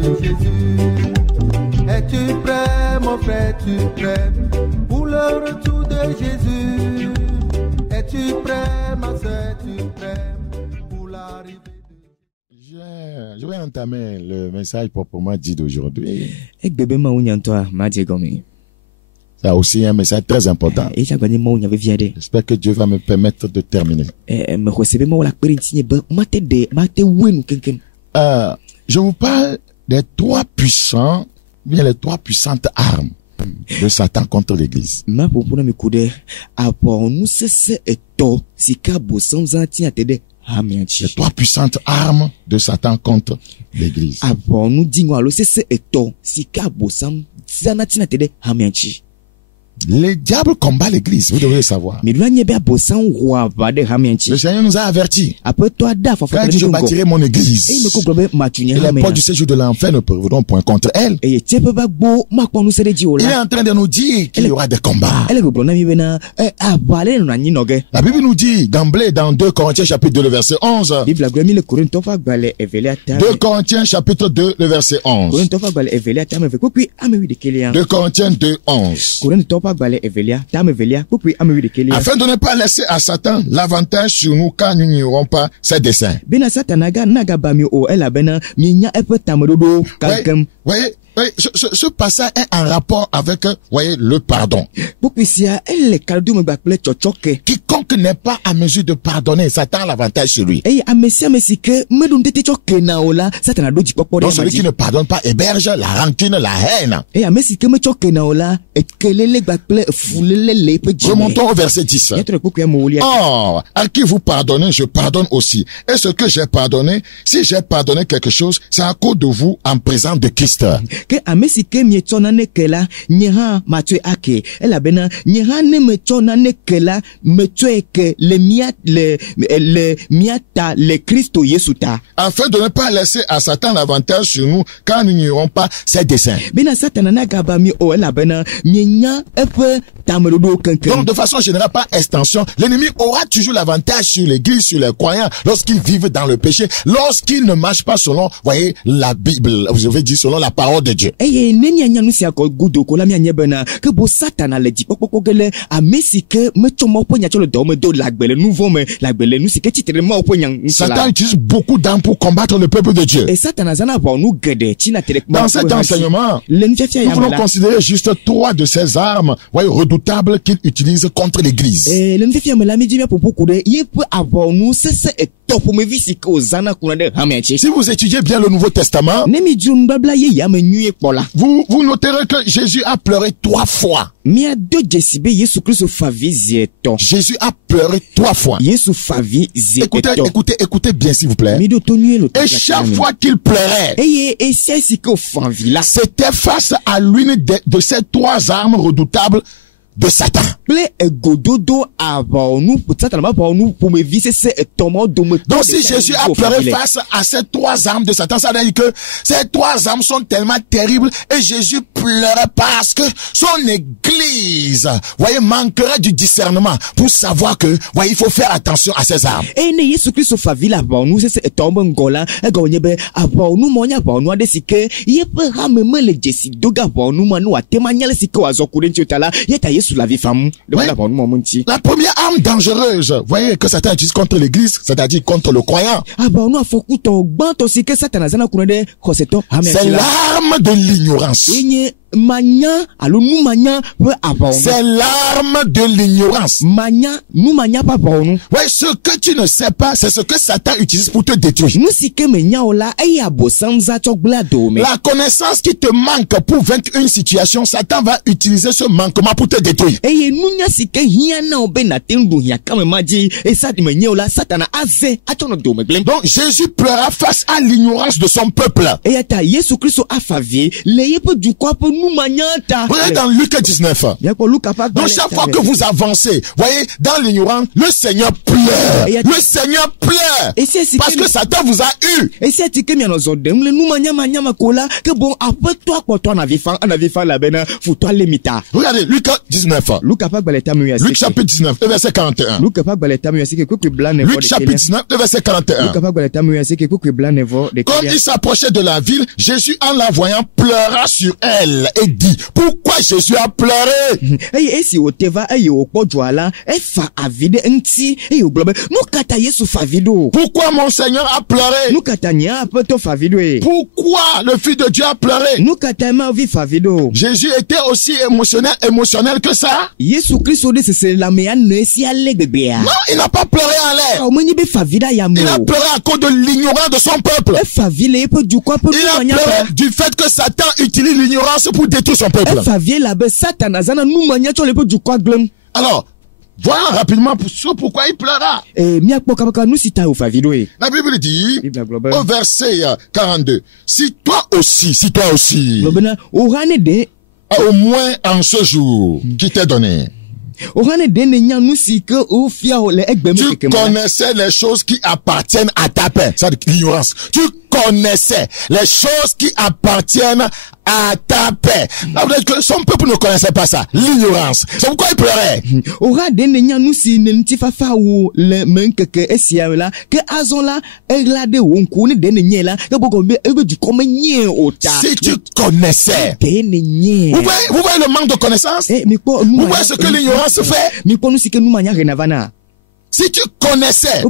de Jésus. Es-tu prêt, mon frère, es-tu prêt pour le retour de Jésus? Es-tu prêt, ma soeur, es-tu prêt pour l'arrivée de Jésus? Je vais entamer le message proprement dit d'aujourd'hui. C'est aussi un message très important. J'espère que Dieu va me permettre de terminer. Je vous parle des trois puissants, bien les trois puissantes armes de Satan contre l'Église. Les trois puissantes armes de Satan contre l'Église. Les diables combattent l'église, vous devez le savoir. Le Seigneur nous a avertis. Quand il dit, je bâtirai mon église, et les portes du séjour de l'enfer ne prévaudront point contre elle. Il est en train de nous dire qu'il y aura des combats. La Bible nous dit d'emblée dans 2 Corinthiens chapitre 2, le verset 11. 2 Corinthiens chapitre 2, le verset 11. 2 Corinthiens 2, 11. Afin de ne pas laisser à Satan l'avantage sur nous quand nous n'ignorons pas ses desseins. Voyez, ce passage est en rapport avec, voyez, le pardon. Quiconque n'est pas à mesure de pardonner, Satan a l'avantage sur lui. Donc celui qui ne pardonne pas héberge la rancune, la haine. Remontons au verset 10. Or, à qui vous pardonnez, je pardonne aussi. Et ce que j'ai pardonné, si j'ai pardonné quelque chose, c'est à cause de vous en présence de Christ. Afin de ne pas laisser à Satan l'avantage sur nous quand nous n'ignorons pas ses desseins. Donc de façon générale, par extension, l'ennemi aura toujours l'avantage sur l'église, sur les croyants, lorsqu'ils vivent dans le péché, lorsqu'ils ne marchent pas selon, voyez, la Bible, vous avez dit selon la parole de Dieu. Satan utilise beaucoup d'armes pour combattre le peuple de Dieu. Dans cet enseignement, nous voulons considérer juste 3 de ces armes, voyez, redoutables qu'il utilise contre l'église. Si vous étudiez bien le Nouveau Testament, vous noterez que Jésus a pleuré 3 fois. Jésus a pleuré 3 fois. Écoutez bien s'il vous plaît. Et chaque fois qu'il pleurait, c'était face à l'une de ces 3 armes redoutables de Satan. Donc si Jésus a pleuré face à ces 3 armes de Satan, ça veut dire que ces 3 armes sont tellement terribles et Jésus pleurait parce que son église, voyez, manquerait du discernement pour savoir que, voyez, il faut faire attention à ces armes. Oui. La première arme dangereuse, voyez, que Satan utilise contre l'église, c'est-à-dire contre le croyant, c'est l'arme de l'ignorance. C'est l'arme de l'ignorance. Ouais, ce que tu ne sais pas, c'est ce que Satan utilise pour te détruire. La connaissance qui te manque pour vaincre une situation, Satan va utiliser ce manquement pour te détruire. Donc Jésus pleura face à l'ignorance de son peuple. Regardez dans Luc 19. Donc chaque fois que vous avancez, voyez, dans l'ignorance, le Seigneur pleure. Le Seigneur pleure. Parce que Satan vous a eu. Regardez, Luc 19. Luc chapitre 19, le verset 41. Luc chapitre 19, le verset 41. Quand il s'approchait de la ville, Jésus, en la voyant, pleura sur elle et dit, pourquoi Jésus a pleuré? Pourquoi mon Seigneur a pleuré? Pourquoi le Fils de Dieu a pleuré? Jésus était aussi émotionnel que ça? Non, il n'a pas pleuré en l'air. Il a pleuré à cause de l'ignorance de son peuple. Il a pleuré du fait que Satan utilise l'ignorance pour détruire son peuple. Alors, voyons rapidement pourquoi il pleura. La Bible dit, au verset 42, si toi aussi, au moins en ce jour qui t'est donné, tu connaissais les choses qui appartiennent à ta paix. Ça, l'ignorance. Tu connaissais les choses qui appartiennent à ta paix. Que son peuple ne connaissait pas ça. L'ignorance. C'est pourquoi il pleurait. Si tu connaissais. Vous voyez le manque de connaissance? Vous voyez ce que l'ignorance fait? Si tu connaissais,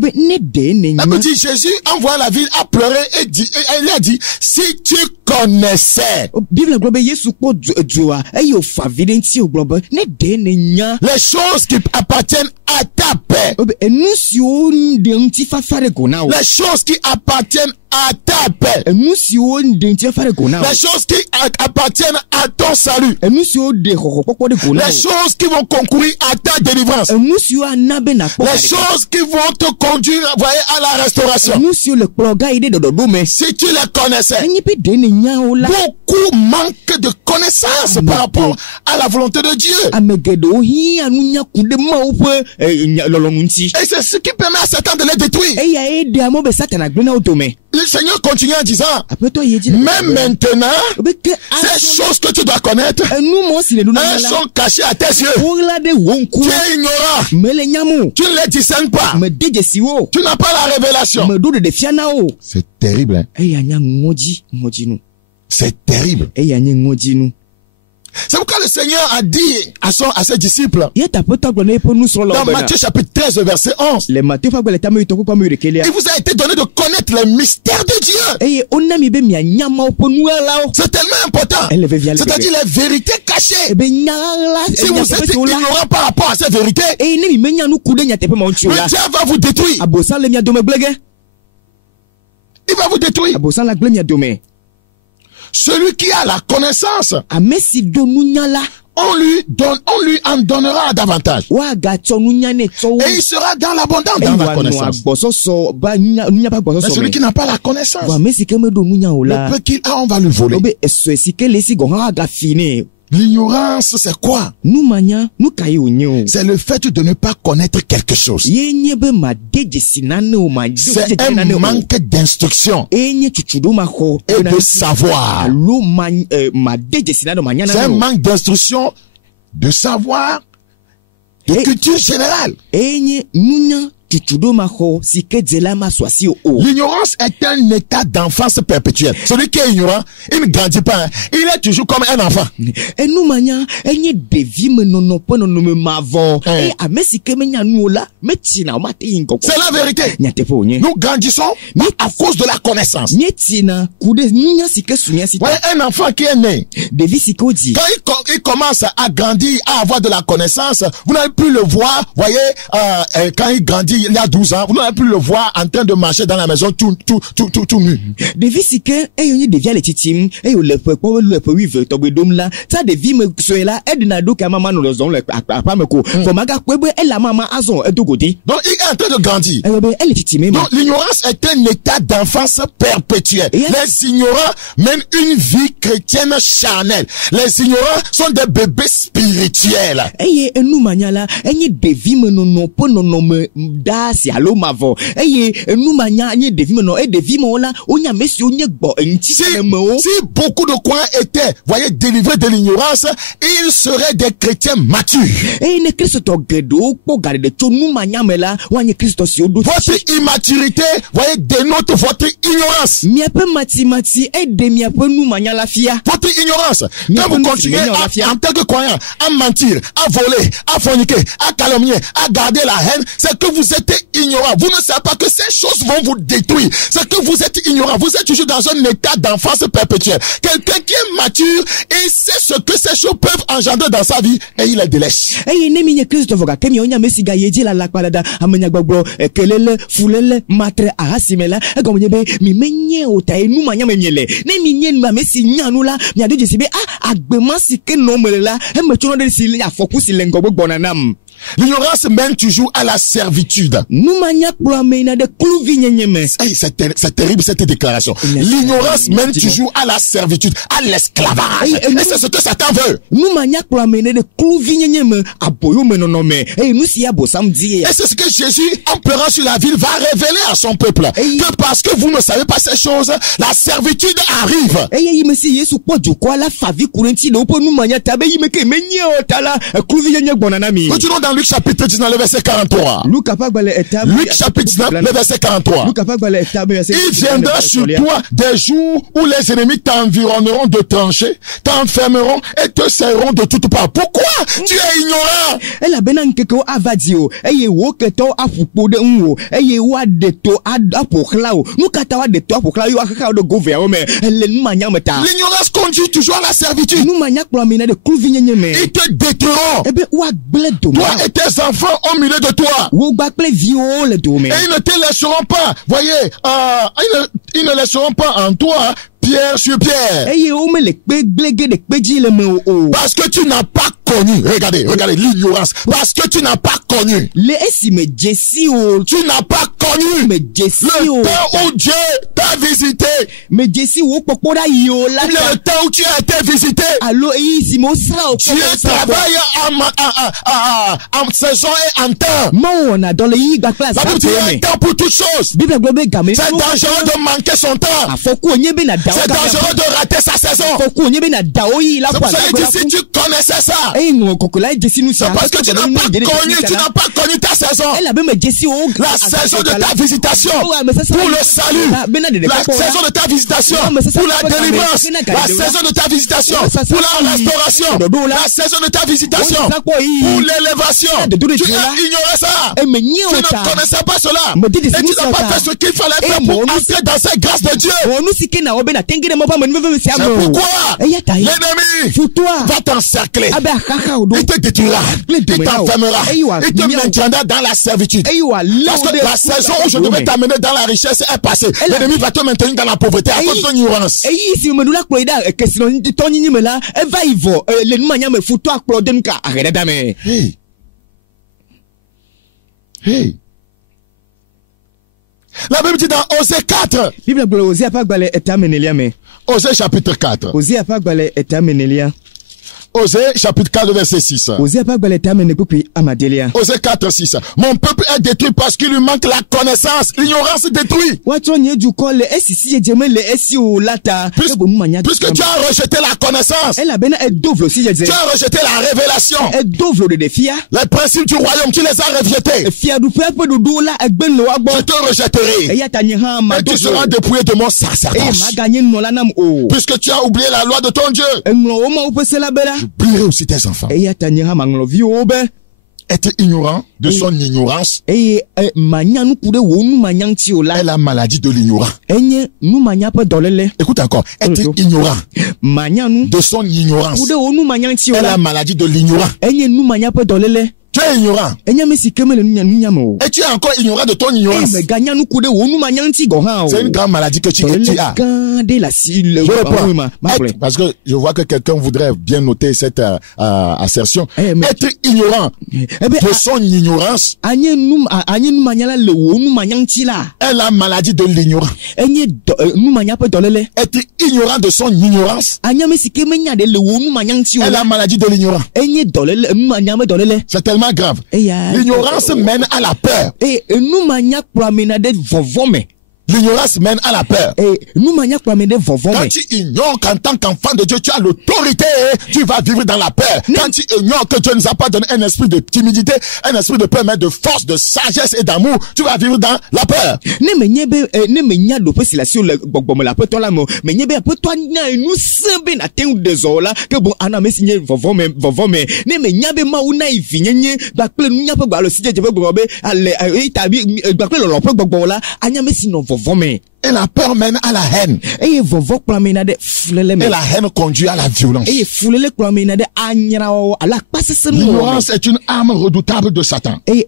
Jésus envoie la ville à pleurer et il a dit, si tu connaissais les choses qui appartiennent à ta paix, les choses qui appartiennent à ta paix, les choses qui appartiennent à ton salut, les choses qui vont concourir à ta délivrance, les choses qui vont te conduire, voyez, à la restauration. Si tu les connaissais, beaucoup manquent de connaissances par rapport à la volonté de Dieu. Et c'est ce qui permet à Satan de les détruire. Le Seigneur continue en disant, même maintenant, ces choses que tu dois connaître, elles sont cachées à tes yeux. Tu es ignorant. Tu ne les discernes pas. Tu n'as pas la révélation. C'est terrible, hein? C'est terrible. C'est pourquoi le Seigneur a dit à ses disciples, dans Matthieu chapitre 13, verset 11, il vous a été donné de connaître les mystères de Dieu. C'est tellement important. C'est-à-dire les vérités cachées. Si vous êtes ignorant par rapport à ces vérités, le diable va vous détruire. Il va vous détruire. Celui qui a la connaissance, on lui en donnera davantage. Et il sera dans l'abondance dans la connaissance. Mais celui qui n'a pas la connaissance, le peu qu'il a, on va le voler. L'ignorance, c'est quoi? C'est le fait de ne pas connaître quelque chose. C'est un manque d'instruction et de savoir. C'est un manque d'instruction, de savoir, de culture générale. L'ignorance est un état d'enfance perpétuelle. Celui qui est ignorant, il ne grandit pas. Il est toujours comme un enfant. C'est la vérité. Nous grandissons à cause de la connaissance. Voyez, un enfant qui est né, quand il commence à grandir, à avoir de la connaissance, vous n'allez plus le voir, voyez, quand il grandit, il y a 12 ans, vous n'allez plus le voir en train de marcher dans la maison tout nu. Devi si que yoni devia le titim le pepo le wive to bedom la ta devi me soela edna do ka mama no lozon le papa me ko for maga kwebe la mama azon edogodi. Donc il est en train de grandir. Elle est titimé. Donc l'ignorance est un état d'enfance perpétuel. Les ignorants mènent une vie chrétienne charnelle. Les ignorants sont des bébés spirituels. Eye enu manyala enye devi me no po no me da si alo mavo. Eye enu manya enye devi me no e devi me la onya mesi onye gbo enti si beaucoup de coins étaient, voyez, délivrés de l'ignorance, ils seraient des chrétiens matures. Et ne Christ to gedo po gare de tonu manya me la wanye Christ si odo. Votre immaturité, voyez, dénote votre ignorance. Mi ape mati e de mi ape nu manya la fia. Votre ignorance. Quand vous continuez en tant que croyant à mentir, à voler, à forniquer, à calomnier, à garder la haine, c'est que vous êtes ignorant. Vous ne savez pas que ces choses vont vous détruire. C'est que vous êtes ignorant. Vous êtes toujours dans un état d'enfance perpétuelle. Quelqu'un qui est mature et sait ce que ces choses peuvent engendrer dans sa vie et il les délaisse. Et ne mi Christ voga kemi onya mesi ga yeji la kwalada amanya gbogbo kelele fulele matre ahasimela e go nyebe mi menye ota enu manya menyele ne mi nye ma mesi nyanu la mi ade jesibe agbema sike no melela e mechono de si afoku si lengo gbogbo nanam. L'ignorance mène toujours à la servitude. C'est terrible cette déclaration. L'ignorance mène toujours à la servitude, à l'esclavage. Et c'est ce que Satan veut. Et c'est ce que Jésus, en pleurant sur la ville, va révéler à son peuple. Que parce que vous ne savez pas ces choses, la servitude arrive. Continuons dans Luc chapitre 19, le verset 43. Luc chapitre 19, le verset 43. Il viendra sur toi des jours où les ennemis t'environneront de tranchées, t'enfermeront et te serreront de toutes parts. Pourquoi tu es ignorant? L'ignorance conduit toujours à la servitude. Ils te détruiront. Toi et tes enfants au milieu de toi. Et ils ne te laisseront pas. Voyez, ils ne laisseront pas en toi pierre sur pierre. Parce que tu n'as pas connu. Regardez l'ignorance. Parce que tu n'as pas connu. Tu n'as pas connu le temps où Dieu t'a visité. Ou bien le temps où tu as été visité. Dieu travaille en saison et en temps. La Bible dit un temps pour toutes choses. C'est dangereux de manquer son temps. C'est dangereux de rater sa saison. C'est pour ça que si tu connaissais ça, c'est parce que tu n'as pas connu ta saison. La saison de ta visitation pour le salut. La saison de ta visitation pour la délivrance. La saison de ta visitation pour la restauration. La saison de ta visitation pour l'élévation. Tu as ignoré ça. Tu ne connaissais pas cela. Et tu n'as pas fait ce qu'il fallait faire pour entrer dans cette grâce de Dieu. C'est pourquoi l'ennemi va t'encercler. Il te détruira. Il t'enfermera. Il te maintiendra dans la servitude. Parce que la saison où je devais t'amener dans la richesse est passée. L'ennemi va te maintenir dans la pauvreté à cause de ton ignorance. Hey. La Bible dit dans Osée 4. Osée chapitre 4. Osée chapitre 4 verset 6. Osée 4 6. Mon peuple est détruit parce qu'il lui manque la connaissance. L'ignorance détruit. Puisque tu as rejeté la connaissance. Tu as rejeté la révélation. Les principes du royaume, tu les as rejetés. Je te rejetterai. Et tu seras dépouillé de mon sacerdoce. Puisque tu as oublié la loi de ton Dieu. J'oublierai aussi tes enfants. Être ignorant de son ignorance est la maladie de l'ignorant. Écoute encore. Être ignorant de son ignorance est la maladie de l'ignorant. Tu es ignorant. Et tu es encore ignorant de ton ignorance. C'est une grande maladie que tu as. Je reprends. Parce que je vois que quelqu'un voudrait bien noter cette assertion. Être ignorant de son ignorance est la maladie de l'ignorant. Être ignorant de son ignorance est la maladie de l'ignorant. C'est tellement grave. L'ignorance mène à la peur. L'ignorance mène à la peur. Quand tu ignores qu'en tant qu'enfant de Dieu, tu as l'autorité, tu vas vivre dans la peur. Quand tu ignores que Dieu nous a pas donné un esprit de timidité, un esprit de peur, mais de force, de sagesse et d'amour, tu vas vivre dans la peur. Et la peur mène à la haine. Et la haine conduit à la violence. L'ignorance est une arme redoutable de Satan. Il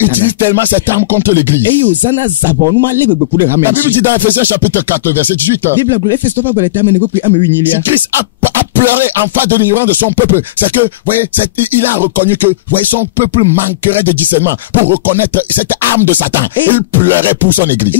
utilise tellement cette arme contre l'église. La Bible dit dans Ephésiens chapitre 4, verset 18. Si Christ a pleuré en face de l'ignorance de son peuple, c'est que, voyez, il a reconnu que, voyez, son peuple manquerait de discernement pour reconnaître cette arme de Satan. Il pleurait pour son église.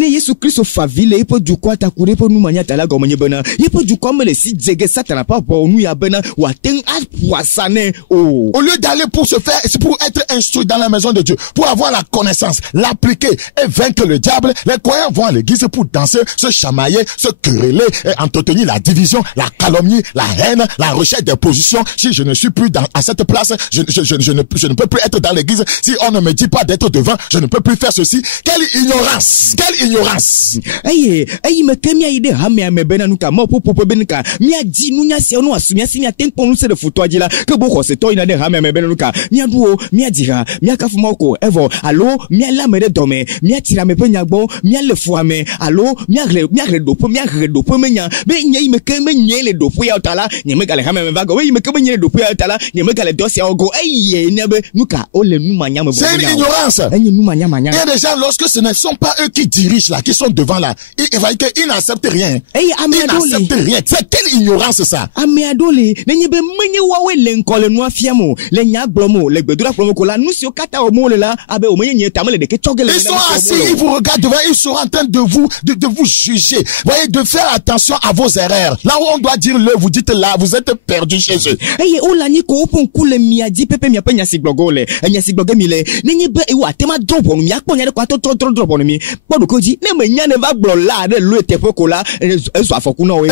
Au lieu d'aller pour se faire, c'est pour être instruit dans la maison de Dieu, pour avoir la connaissance, l'appliquer et vaincre le diable, les croyants vont à l'église pour danser, se chamailler, se quereller, et entretenir la division, la calomnie, la haine, la recherche des positions. Si je ne suis plus à cette place, je ne peux plus être dans l'église. Si on ne me dit pas d'être devant, je ne peux plus faire ceci. Quelle ignorance! Quelle ignorance! C'est une ignorance. Il y a des gens, lorsque ce ne sont pas eux qui dirigent là, qui sont devant là, ils n'acceptent rien. Ils n'acceptent rien. C'est quelle ignorance ça? Ils sont assis, ils vous regardent devant, ils sont en train de vous juger. Voyez, de faire attention à vos erreurs. Là où on doit dire le, vous dites là, vous êtes perdu chez eux.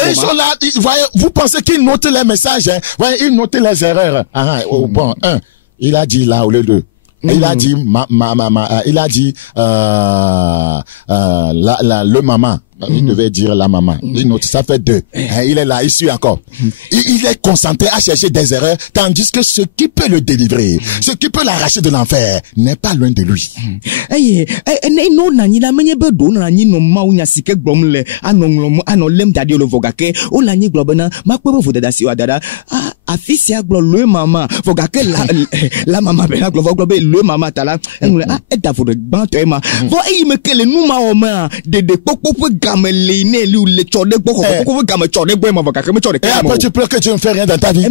Ils sont là, voyez, vous pensez qu'ils notent les messages, hein? Voyez, ils notent les erreurs. Bon, il a dit là au lieu de. Il a dit il a dit le maman. Il devait dire la maman. Il note, ça fait 2. Il est là, il suit encore. Il est concentré à chercher des erreurs, tandis que ce qui peut le délivrer, ce qui peut l'arracher de l'enfer, n'est pas loin de lui. Et après tu pleures que tu ne fais rien dans ta vie. Ton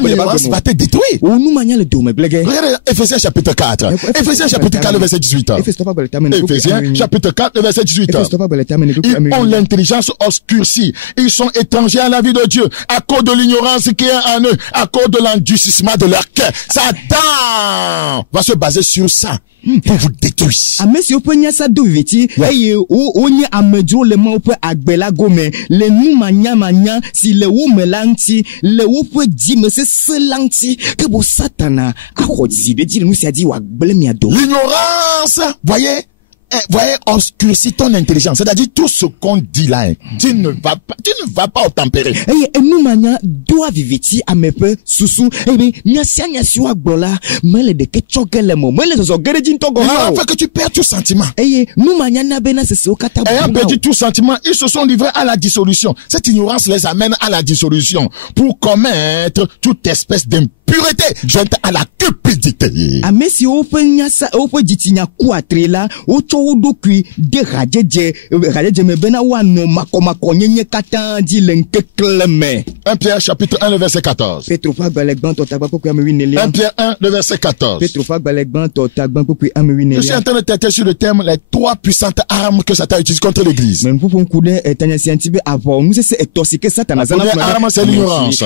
ignorance va te détruire. Regardez Ephésiens chapitre 4. Ephésiens chapitre 4, verset 18. Ephésiens chapitre 4, verset 18. Ils ont l'intelligence obscurcie. Ils sont étrangers à la vie de Dieu à cause de l'ignorance qui est en eux, à cause de l'endurcissement de leur cœur. Satan va se baser sur ça pour vous détruire. L'ignorance, voyez, voyez, obscurcit ton intelligence. C'est-à-dire, tout ce qu'on dit là, tu ne vas pas obtempérer. Et nous mania doit viviti à me peu sous nyasia wa gbola mele de ke chokele mo mele zo gerejin togo ha. Fait que tu perds tout sentiment. Nous mania na bena se so kata. Ayant perdu tout sentiment, ils se sont livrés à la dissolution. Cette ignorance les amène à la dissolution pour commettre toute espèce d'impureté jointe à la cupidité. Amesi ope nyasa ope jitinya kuatrela ocho odokui de rajeje me bena wa no makoma nyenye kata di lenkekleme. 1 Pierre chapitre 1 le verset 14. 1 Pierre 1 le verset 14. Je suis en train de traiter sur le thème les 3 puissantes armes que Satan utilise contre l'église. La première arme, c'est l'ignorance.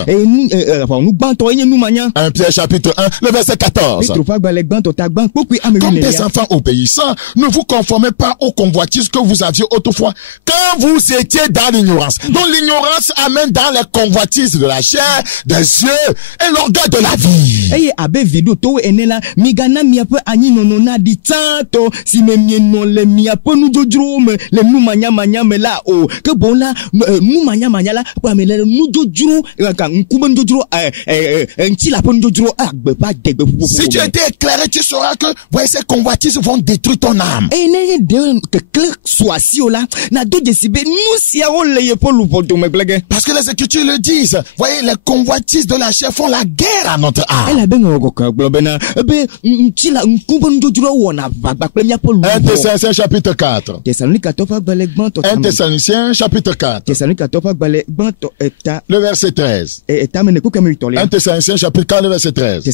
1 Pierre chapitre 1 le verset 14. Comme des enfants obéissants, ne vous conformez pas aux convoitises que vous aviez autrefois quand vous étiez dans l'ignorance. Donc l'ignorance amène dans les convoitises de la chair, des yeux et l'orgueil de la vie. Si tu étais éclairé, tu sauras que ouais, ces convoitises vont détruire ton âme. Parce que les Écritures le disent. Voyez, les convoitises de la chair font la guerre à notre âme. 1 Thessaloniciens chapitre 4. 1 Thessaloniciens chapitre 4. Le verset 13. 1 Thessaloniciens chapitre 4, le verset 13.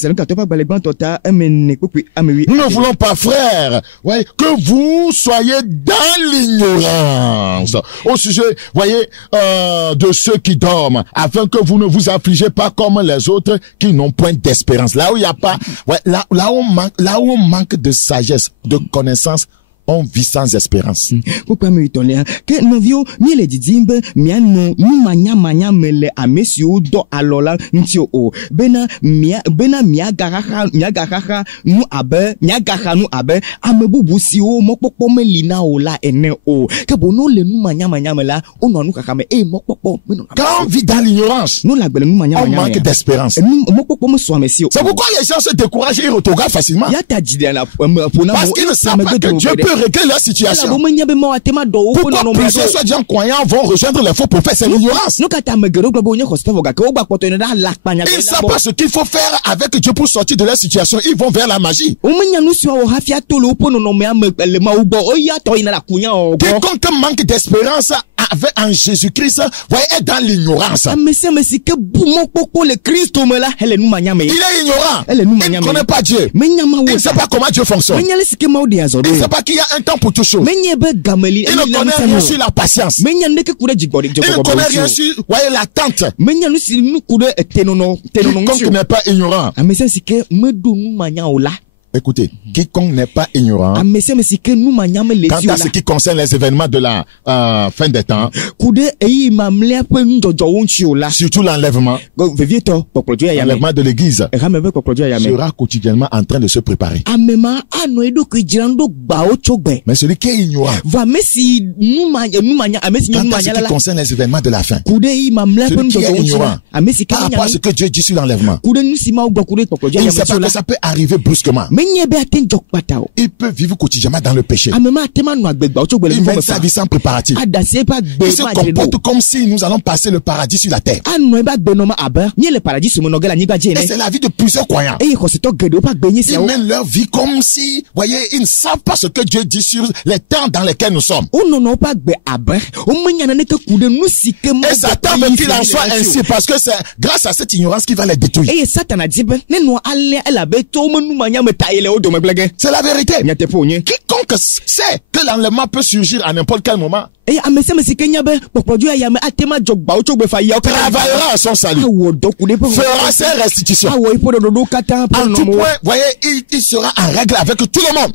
Nous ne voulons pas, frères, ouais, que vous soyez dans l'ignorance au sujet, voyez, de ceux qui dorment, afin que vous ne vous affligez pas comme les autres qui n'ont point d'espérance. Là où il n'y a pas, ouais, là où on manque de sagesse, de connaissance, on vit sans espérance. Pourquoi me italien que novio mi le didimbe miano mi manya mele amesio do alola ntio o bena mia garaha nu abe amebubusi o mokpokpo melina o la ene o ke bono le nu manya mela ono nu kaka me mokpokpo. Quand on vit dans l'ignorance, nous la gbele nu manya on manque d'espérance. Mokpokpo me so amesio. C'est pourquoi les gens se découragent et retrogradent facilement. Ya ta jidela parce qu'ils ne savent pas que Dieu peut régler leur situation. Pourquoi plusieurs soi-disant croyants vont rejoindre les faux prophètes? C'est l'ignorance. Ils ne savent pas ce qu'il faut faire avec Dieu pour sortir de leur situation. Ils vont vers la magie. Quiconque manque d'espérance en Jésus-Christ est dans l'ignorance. Il est ignorant. Il ne connaît pas Dieu. Il ne sait pas comment Dieu fonctionne. Il ne sait pas qu'il y a un temps pour toute chose. Il ne connaît rien sur la patience. Il ne connaît rien sur l'attente. Quiconque n'est pas ignorant. Écoutez, quiconque n'est pas ignorant quant à ce qui concerne les événements de la fin des temps, surtout l'enlèvement de l'église, sera quotidiennement en train de se préparer. Mais celui qui est ignorant quant à ce qui concerne les événements de la fin, celui qui est ignorant par rapport à ce que Dieu dit sur l'enlèvement, il ne sait pas que ça peut arriver brusquement. Il peut vivre quotidiennement dans le péché. Il mène sa vie sans préparatif. Il se comporte comme si nous allons passer le paradis sur la terre. Et c'est la vie de plusieurs croyants. Ils mènent leur vie comme si, voyez, ils ne savent pas ce que Dieu dit sur les temps dans lesquels nous sommes. Et Satan veut qu'il en soit ainsi parce que c'est grâce à cette ignorance qu'il va les détruire. C'est la vérité. Quiconque sait que l'enlèvement peut surgir à n'importe quel moment travaillera à son salut, fera ses restitutions. En tout point, voyez, il sera en règle avec tout le monde.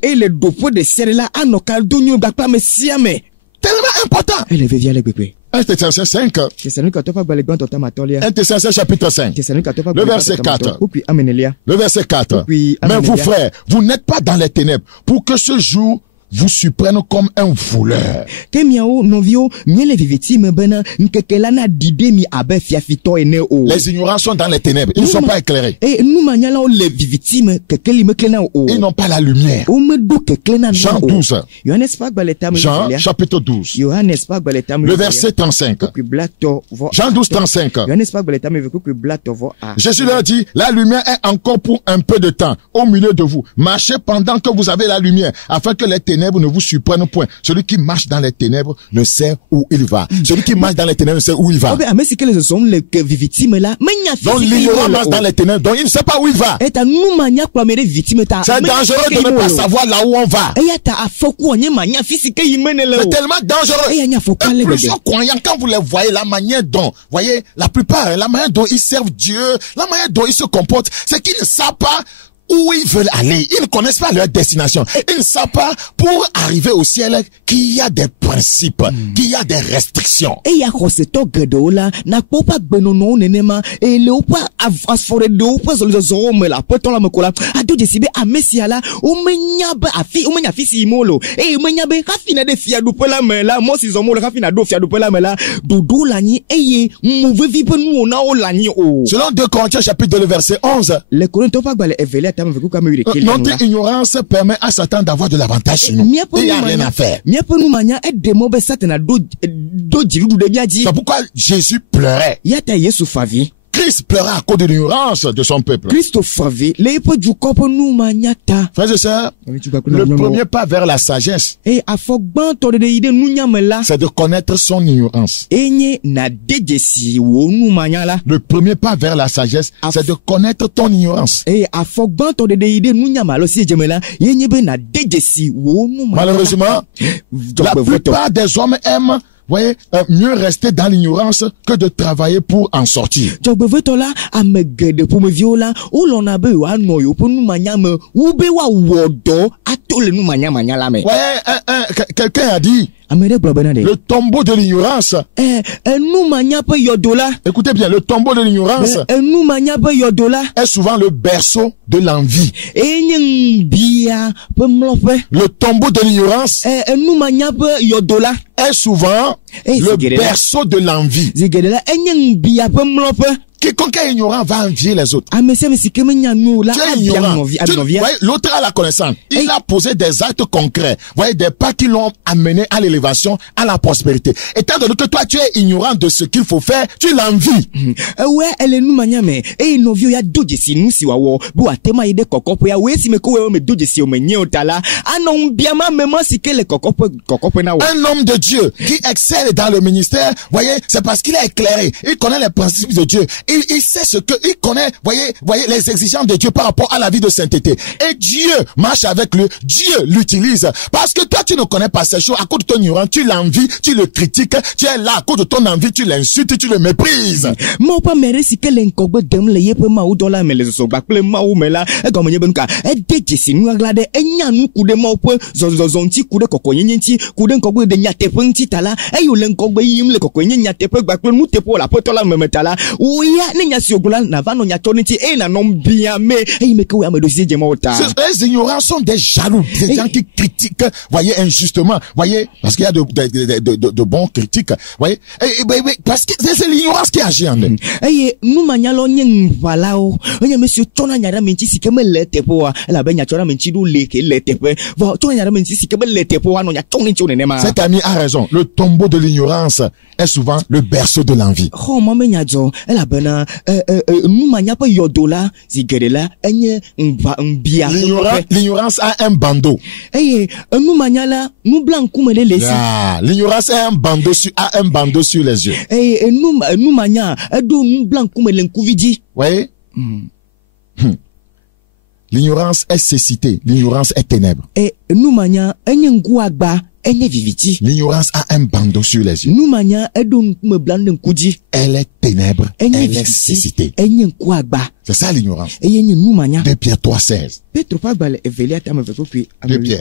Tellement important. 1 Thessaloniciens 5. 1 Thessaloniciens chapitre 5. Le verset 4. Le verset 4. Mais vous, frères, vous n'êtes pas dans les ténèbres pour que ce jour vous surprenne comme un voleur. Ke miao novio miele victime bena nkekela na dide mi abe fiafito ene o. Les ignorants sont dans les ténèbres, ils ne sont pas éclairés. Et nous manyala o les victimes kekeli me klena o. Ils n'ont pas la lumière. O me do keklena na. Jean 12. Johannes pak baletam. Jean chapitre 12. Johannes pak baletam. Le verset 35. Jean 12, 35. Johannes pak baletam veku ku blato vo a. Jésus leur dit, la lumière est encore pour un peu de temps au milieu de vous. Marchez pendant que vous avez la lumière, afin que les ténèbres ne vous surprennent point. Celui qui marche dans les ténèbres ne sait où il va. Celui qui marche dans les ténèbres ne sait où il va. Mais si que sont les victimes là, donc l'ignorant marche dans les ténèbres, donc il ne sait pas où il va. C'est dangereux de ne pas savoir là où on va. C'est tellement dangereux. Plusieurs croyants, quand vous les voyez, la manière dont, voyez, la plupart, la manière dont ils servent Dieu, la manière dont ils se comportent, c'est qu'ils ne savent pas où ils veulent aller. Ils ne connaissent pas leur destination. Ils ne savent pas, pour arriver au ciel, qu'il y a des principes, qu'il y a des restrictions. Et il y a Roseto Gedola, n'a pas benono nenema, et le pas asforé de pas zoro la potola mekola, a deux décibés à Messiala, ou menyabe à fi, ou menyafi si molo, et menyabe rafina de fia du pela mela, moi si zomo le rafina do fia du pela mela, dodo lani, et mauvais vipe nous on a au lani o. Selon 2 Corinthiens chapitre 2 le verset 11. Les Corinthiens pas balé éveillé. Notre ignorance permet à Satan d'avoir de l'avantage sur nous. Il n'y a rien à faire. C'est pourquoi Jésus pleurait. Christ pleurait à cause de l'ignorance de son peuple. Frères et sœurs, le premier pas vers la sagesse, c'est de connaître son ignorance. Le premier pas vers la sagesse, c'est de connaître ton ignorance. Malheureusement, la plupart des hommes aiment mieux rester dans l'ignorance que de travailler pour en sortir. Quelqu'un a dit, le tombeau de l'ignorance. Écoutez bien, le tombeau de l'ignorance est souvent le berceau de l'envie. Le tombeau de l'ignorance est souvent le berceau de l'envie. Quiconque est ignorant va envier les autres. Tu es ignorant. L'autre a la connaissance. Il a posé des actes concrets. Voyez, des pas qui l'ont amené à l'élévation, à la prospérité. Étant donné que toi, tu es ignorant de ce qu'il faut faire, tu l'envies. Un homme de Dieu qui excelle dans le ministère, voyez, c'est parce qu'il est éclairé. Il connaît les principes de Dieu. Il sait ce que, il connaît, voyez, les exigences de Dieu par rapport à la vie de sainteté. Et Dieu marche avec lui, Dieu l'utilise. Parce que toi, tu ne connais pas ces choses. À cause de ton ignorance, tu l'envies, tu le critiques, tu es là, à cause de ton envie, tu l'insultes, tu le méprises. Les ignorants sont des jaloux, des gens qui critiquent, voyez, injustement, voyez, parce qu'il y a de bons critiques, voyez, parce que c'est l'ignorance qui agit en eux. Cet ami a raison, le tombeau de l'ignorance est souvent le berceau de l'envie. L'ignorance a un bandeau. L'ignorance a un bandeau sur les yeux. Voyez? L'ignorance est cécité, l'ignorance est ténèbre. L'ignorance a un bandeau sur les yeux. Elle est ténèbre, elle est cécité. C'est ça l'ignorance. 2 Pierre 3,16. 2 Pierre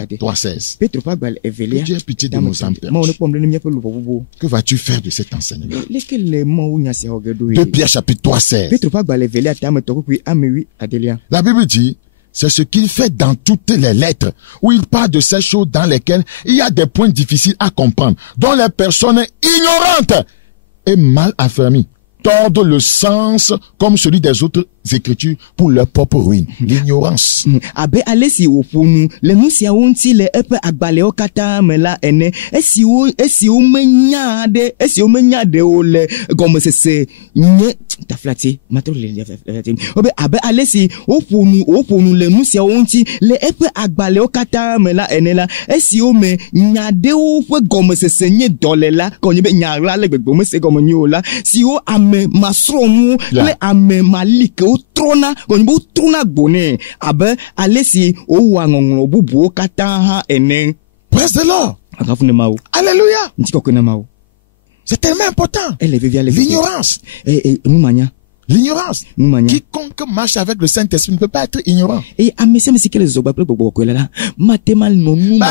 3,16. Que Dieu ait pitié de nos âmes. Que vas-tu faire de cet enseignement? 2 Pierre chapitre 3,16. La Bible dit, C'est ce qu'il fait dans toutes les lettres, où il parle de ces choses dans lesquelles il y a des points difficiles à comprendre, dont les personnes ignorantes et mal affermies tordent le sens comme celui des autres écritures pour leur propre ruine. L'ignorance. Abe alesi oponu le musia wonti le epe agbale okata mela ene esi o menya de o le gomme sese nye ta flati matro le flati obe abe alesi oponu le musia wonti le epe agbale okata mela ene la esi o me nya de o pe gomme sese nye dole la ko nye be nya la le gbegbo me se gomme nyo la si o ame masromu le ame malike trona konbo trona gbone abe alesi o wangonglo bubu kata ha enen. Praise the Lord. Akafune mawo. Alléluia. Ntiko kona mawo. C'est tellement important. L'ignorance. Mumanya. L'ignorance. Quiconque marche avec le Saint-Esprit ne peut pas être ignorant. Parce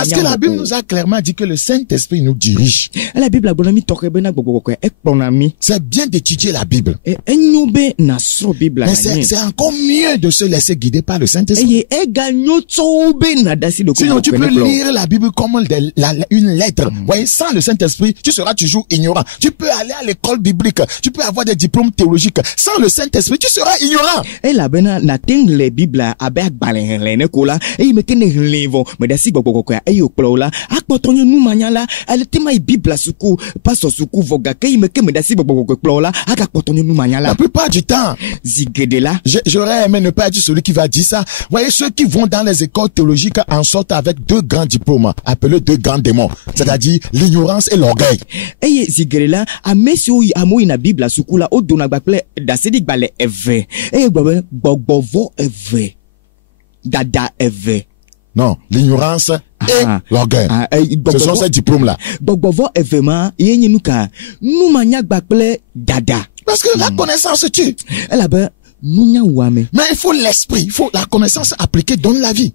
que la Bible nous a clairement dit que le Saint-Esprit nous dirige. C'est bien d'étudier la Bible. Mais c'est encore mieux de se laisser guider par le Saint-Esprit. Sinon, tu peux lire la Bible comme une lettre. Voyez, sans le Saint-Esprit, tu seras toujours ignorant. Tu peux aller à l'école biblique. Tu peux avoir des diplômes théologiques. Sans le Saint-Esprit, tu seras ignorant. Et la bena na tengle Bible abek balene kola e me kene levo me dasi bokoko e yo plola akpotonyo nu manyala ele tema Bible suku paso suku voga ke me ke me dasi bokoko plola akpotonyo nu manyala. La plupart du temps, zigedela j'aurais aimé ne pas être celui qui va dire ça. Voyez, ceux qui vont dans les écoles théologiques en sortent avec deux grands diplômes appelés deux grands démons, c'est-à-dire l'ignorance et l'orgueil. Et zigedela amesio amoyi na Bible suku la odona gbaple dasedi gbale eve e gbogbovo eve dada eve. Non, l'ignorance et l'orgueil. Ce sont ces diplômes-là. Gbogbovo eve ma yenye nuka numanya gbaple dada. Parce que la connaissance tue. Mais il faut l'esprit, il faut la connaissance appliquée dans la vie.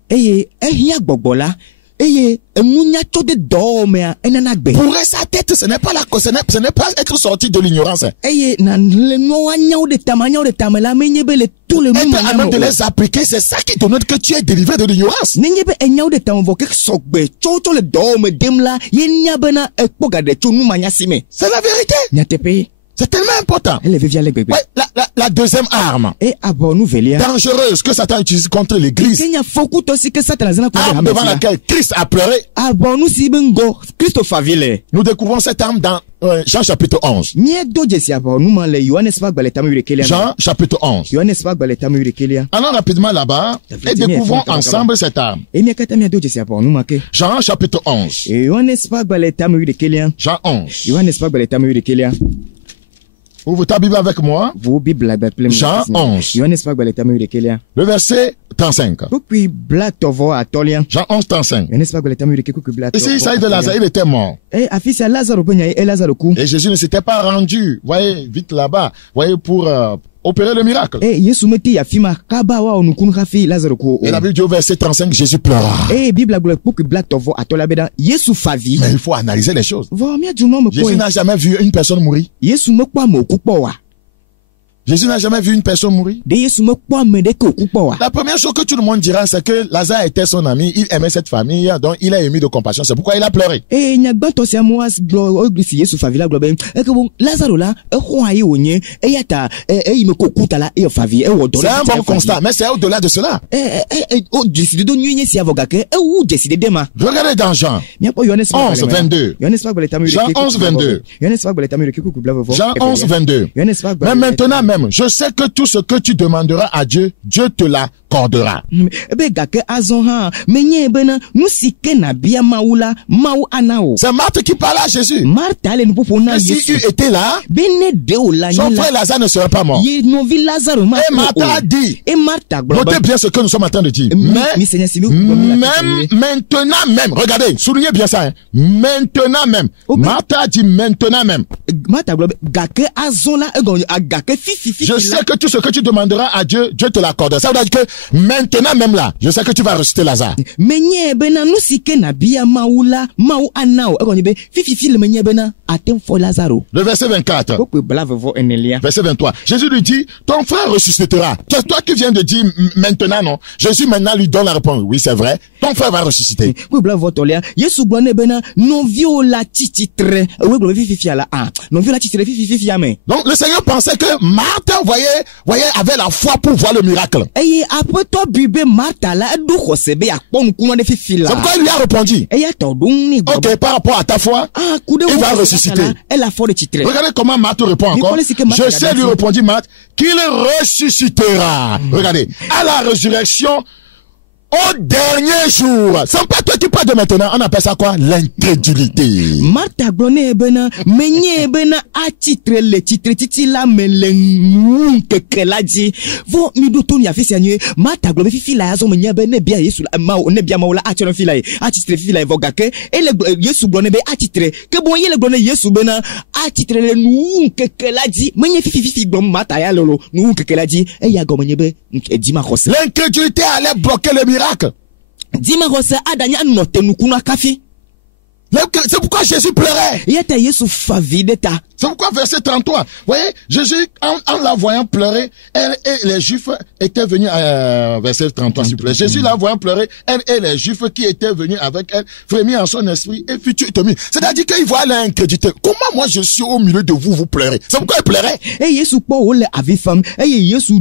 Pour sa tête, ce n'est pas ce n'est pas être sorti de l'ignorance. Être à même de les appliquer, c'est ça qui te montre que tu es délivré de l'ignorance. C'est la vérité. C'est tellement important. Ouais, la deuxième arme dangereuse que Satan utilise contre l'église, arme devant laquelle Christ a pleuré. Nous découvrons cette arme dans Jean chapitre 11. Jean chapitre 11. Allons rapidement là-bas et découvrons ensemble cette arme. Jean chapitre 11. Jean 11. Ouvre ta Bible avec moi. Jean 11. Le verset 35. Jean 11, 35. Ici, il s'agit de Lazare, il était mort. Et Jésus ne s'était pas rendu, voyez, vite là-bas, voyez, pour opérer le miracle. Et la Bible dit au verset 35, Jésus pleura. Mais il faut analyser les choses. Jésus n'a jamais vu une personne mourir. Jésus n'a jamais vu une personne mourir. La première chose que tout le monde dira, c'est que Lazare était son ami, il aimait cette famille, donc il a émis de compassion. C'est pourquoi il a pleuré. C'est un bon constat, mais c'est au-delà de cela. Regardez dans Jean 11, 22. Jean 11, 22. Jean 11, 22. Mais maintenant même, je sais que tout ce que tu demanderas à Dieu, Dieu te l'accordera. C'est Marthe qui parle à Jésus. Et si il était là, son frère Lazare ne serait pas mort. Et Marthe a dit, notez bien ce que nous sommes en train de dire. Mais même maintenant même, regardez, soulignez bien ça. Maintenant même. Marthe a dit maintenant même. je sais que tout ce que tu demanderas à Dieu, Dieu te l'accorde. Ça veut dire que maintenant même là, je sais que tu vas ressusciter Lazare. Menye bena nusike na bia maula mau anao ekonyebe fifi le menye bena atem fo Lazaro. Le verset 24. Ko blave vo enelia. Verset 23. Jésus lui dit, ton frère ressuscitera. C'est toi qui viens de dire maintenant, non? Jésus maintenant lui donne la réponse. Oui, c'est vrai. Ton frère va ressusciter. Ko blave vo tolia. Yesu gbone bena non viola titre. Oui, blave fifi ala ah. Non viola titre fifi ame. Donc le Seigneur pensait que Marthe voyait avait la foi pour voir le miracle. Eye après toi bibe Martha la do khosebe akpon kuma de fifi la. C'est pourquoi il lui a répondu. Eye toduni. OK, par rapport à ta foi, il va ressusciter. Elle a foi de titre. Regardez comment Marthe répond encore. Je sais, lui répondit Marthe, qu'il ressuscitera. Regardez, à la résurrection, au dernier jour. C'est pas toi qui parles de maintenant. On appelle ça quoi? L'incrédulité. Martha glone bena menye bena a titre le titre titi la melen que la dit. Vo mi do ton ya fi seigneur. Martha glone fi la yazo menye bena bia Yesu ma ne bia ma wala a titre fi la a titre fi la voga ke et le Yesu glone be a titre que bon ye le glone Yesu bena a titre le nou que la dit menye fi glone Martha ya lolo nou que la dit e ya go menye be dima khose. L'incrédulité allait bloquer le miracle. Dima khose adanya note nukuna kafi. C'est pourquoi Jésus pleurait. C'est pourquoi verset 33. Vous voyez, Jésus, en la voyant pleurer, elle et les Juifs étaient venus, verset 33 s'il vous plaît. Jésus la voyant pleurer, elle et les Juifs qui étaient venus avec elle, frémit en son esprit et fut étonné. C'est-à-dire qu'il voit l'incrédulité. Comment moi je suis au milieu de vous, vous pleurez? C'est pourquoi il pleurait. Et Yesu po ole avec femme. Et Yesu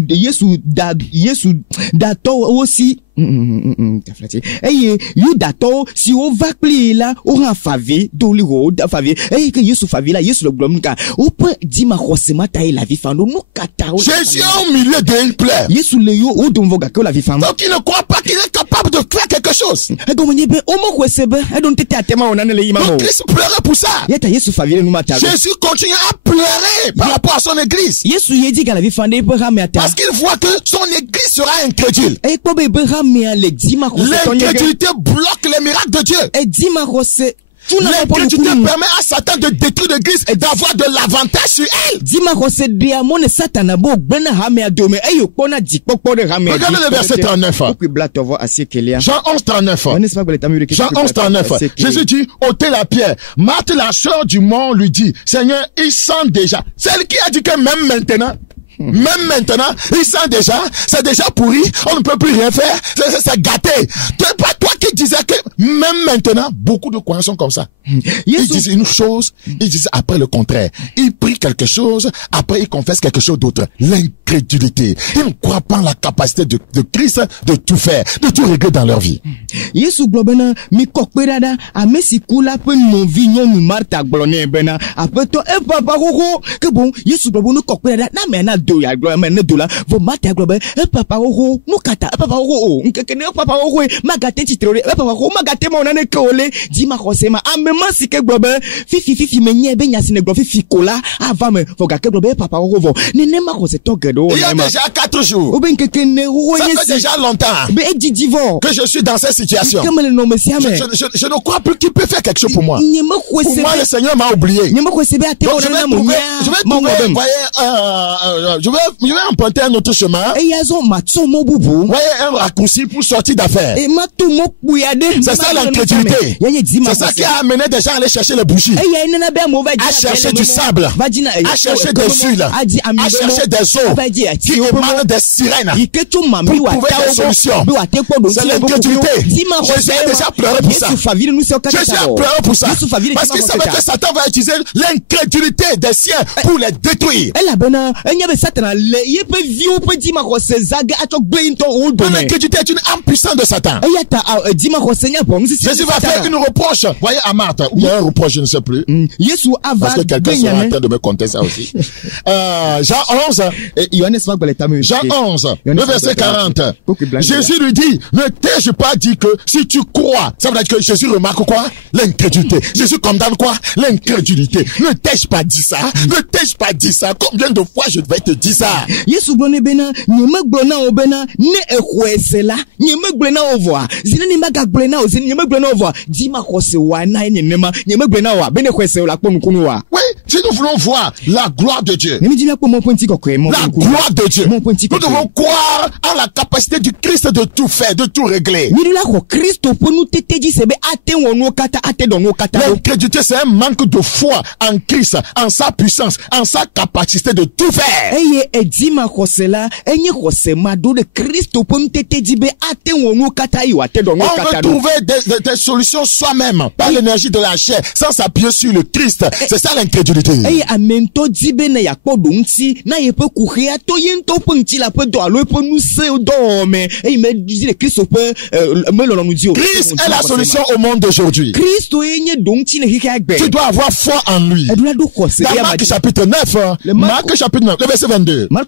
dato aussi. Et dato si on va plier là, on a favé, doliho, da favé. Et que Yesu favé là, Yesu le glom ka. Ou peut dire ma rosema taille la vie femme. Nous kata. Jésus au milieu d'une plaie. Yesu le yo ou don voga que la vie femme. Donc il ne croit pas qu'il est capable de faire quelque chose. Et donc on y be, on mo kwesebe. Et donc t'étais à téma on a le imamo. Donc Christ pleurait pour ça. Yeta Yesu favé nous mata. Jésus continue à pleurer par rapport à son église. Yesu yedi ka la vie femme de Abraham ata. Parce qu'il voit que son église sera incrédule. Et ko be Abraham l'incrédulité bloque les miracles de Dieu. L'incrédulité permet à Satan de détruire l'église et d'avoir de l'avantage sur elle. Regardez le verset 39. Jean 11, 39. Jean 11, 39. Jésus dit, ôtez la pierre. Marthe, la sœur du mort, lui dit, Seigneur, il sent déjà. Celle qui a dit que même maintenant, il sent déjà, c'est déjà pourri, on ne peut plus rien faire, c'est gâté. C'est pas toi qui disais que même maintenant, beaucoup de croyants sont comme ça. Ils disent une chose, ils disent après le contraire. Ils prient quelque chose, après ils confessent quelque chose d'autre. L'incrédulité. Ils ne croient pas en la capacité de Christ de tout faire, de tout régler dans leur vie. Yesu globena mi kokperada amesi kula pe no vignon mi Martha glone bena après to e papa koko que bon Yesu globena kokperada na mena do ya gloire mena do la vo Martha globena e papa koko no kata e papa koko nkeke ne papa koko magate titrole e papa koko magate mo na ne kole di ma kosema amema sike globena fifi menye be nya sine glo fifi kola avant me vo ga ke globena papa koko vo ne ma kose to gedo il y a déjà 4 jours o ben keke ne wo ça fait déjà longtemps be e divo que je suis dans cette situation. Je ne crois plus qu'il peut faire quelque chose pour moi. Pour moi, le Seigneur m'a oublié. Donc, je vais emprunter un autre chemin. Voyez, un raccourci pour sortir d'affaires. C'est ça l'incrédulité. C'est ça qui a amené des gens à aller chercher les bougies, à chercher du sable, à chercher des huiles, à chercher des eaux qui émanent des sirènes pour trouver des solutions. C'est l'incrédulité. Jésus a déjà pleuré pour ça. Jésus a pleuré pour ça. Parce qu'il savait que Satan va utiliser l'incrédulité des siens pour les détruire. L'incrédulité est une âme puissante de Satan. Jésus va faire une reproche. Voyez à Marthe, ou bien un reproche, je ne sais plus. Parce que quelqu'un sera en train de me conter ça aussi. Jean 11, Jean 11, le verset 40. Jésus lui dit, ne t'ai-je pas dit que si tu crois, ça veut dire que Jésus remarque quoi? L'incrédulité. Jésus condamne quoi? L'incrédulité. Ne t'ai-je pas dit ça? Ne t'ai-je pas dit ça? Combien de fois je vais te dire ça? Yesu blone bena, nyeme glona obena, ne ekwesela, nyeme glona ovwa. Zine ni maga glona o, zine nyeme glona ovwa. Dima kose wa na nyema, nyeme glona wa, bene kwesela kwa mkunu wa. Oui, si nous voulons voir la gloire de Dieu. Nimi dima kwa mon pointi kokwe, mon la gloire de Dieu. Mon pointi kokwe. Nous devons croire en la capacité du Christ de tout faire, de tout régler. Nidula ko Christo pour nous teteji sebe ate wono kata ate dono kata. L'incrédulité, c'est un manque de foi en Christ, en sa puissance, en sa capacité de tout faire. Eye edima kosela, enye kosema do de Christo pour nous teteji be ate wono kata iwa ate dono kata. On veut trouver des solutions soi-même, par l'énergie de la chair, sans s'appuyer sur le Christ. C'est ça l'incrédulité. Eye amento dibe na yakpo donti, na yepe kuhia to yento ponti la pe do alo pe nous se do me. Eye me dit le Christ peut me lo nous dit. Christ est la solution au monde d'aujourd'hui. Christo enye donti ne hika agbe. Tu dois avoir foi en lui. Dans Marc chapitre 9, Marc chapitre 9, le verset 22. Marc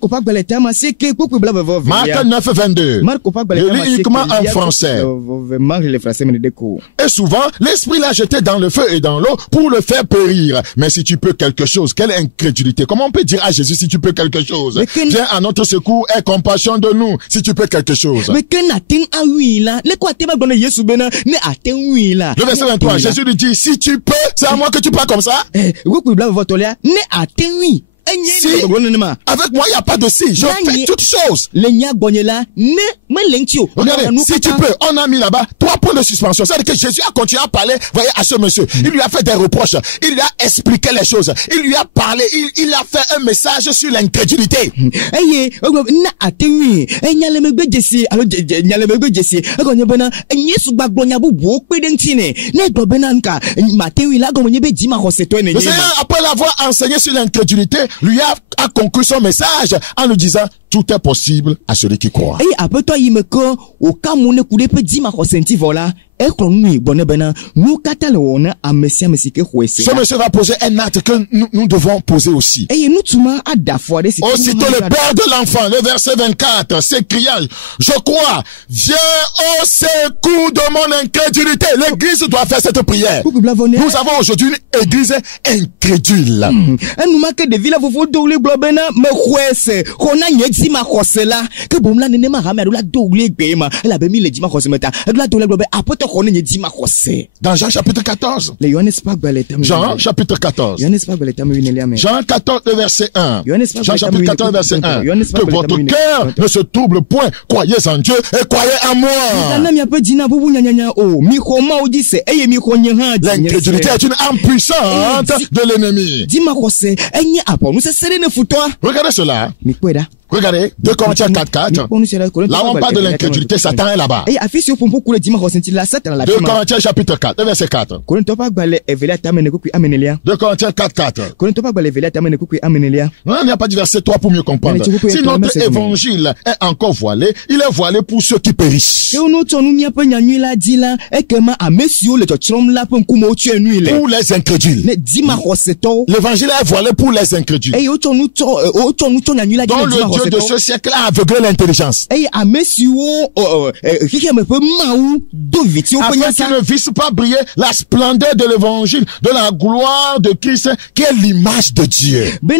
9, 22. Je lis uniquement en français. Et souvent, l'esprit l'a jeté dans le feu et dans l'eau pour le faire périr. Mais si tu peux quelque chose, quelle incrédulité. Comment on peut dire à Jésus si tu peux quelque chose? Viens à notre secours, aie compassion de nous si tu peux quelque chose. Le verset 23, Jésus lui dit, si tu peux, c'est à moi que tu parles comme ça? Si, avec moi, il n'y a pas de si. Je fais toutes choses. Regardez, si tu peux, on a mis là-bas 3 points de suspension. C'est-à-dire que Jésus a continué à parler, voyez, à ce monsieur. Il lui a fait des reproches. Il lui a expliqué les choses. Il lui a parlé. Il a fait un message sur l'incrédulité. Le Seigneur, après l'avoir enseigné sur l'incrédulité, lui a conclu son message en lui disant tout est possible à celui qui croit. Ce monsieur va poser un acte que nous devons poser aussi. Aussitôt le père de l'enfant, le verset 24, s'écria, je crois, viens au secours de mon incrédulité. L'église doit faire cette prière. Nous avons aujourd'hui une église incrédule. Dans Jean chapitre 14. Jean chapitre 14. Jean 14 verset 1. Jean chapitre 14 verset 1. Que votre cœur ne se trouble point. Croyez en Dieu et croyez en moi. L'incrédulité est une arme puissante de l'ennemi. Regardez cela. Regardez, 2 Corinthiens 4:4. Là, on parle de l'incrédulité, Satan est là-bas. 2 Corinthiens chapitre 4, verset 4. 2 Corinthiens 4:4. Non, il n'y a pas de verset 3 pour mieux comprendre. Si notre évangile est encore voilé, il est voilé pour ceux qui périssent. Pour les incrédules. L'évangile est voilé pour les incrédules. Dans le Dieu de ce siècle a aveuglé l'intelligence. Afin qu'ils ne vissent pas briller la splendeur de l'évangile, de la gloire de Christ, qui est l'image de Dieu. Mais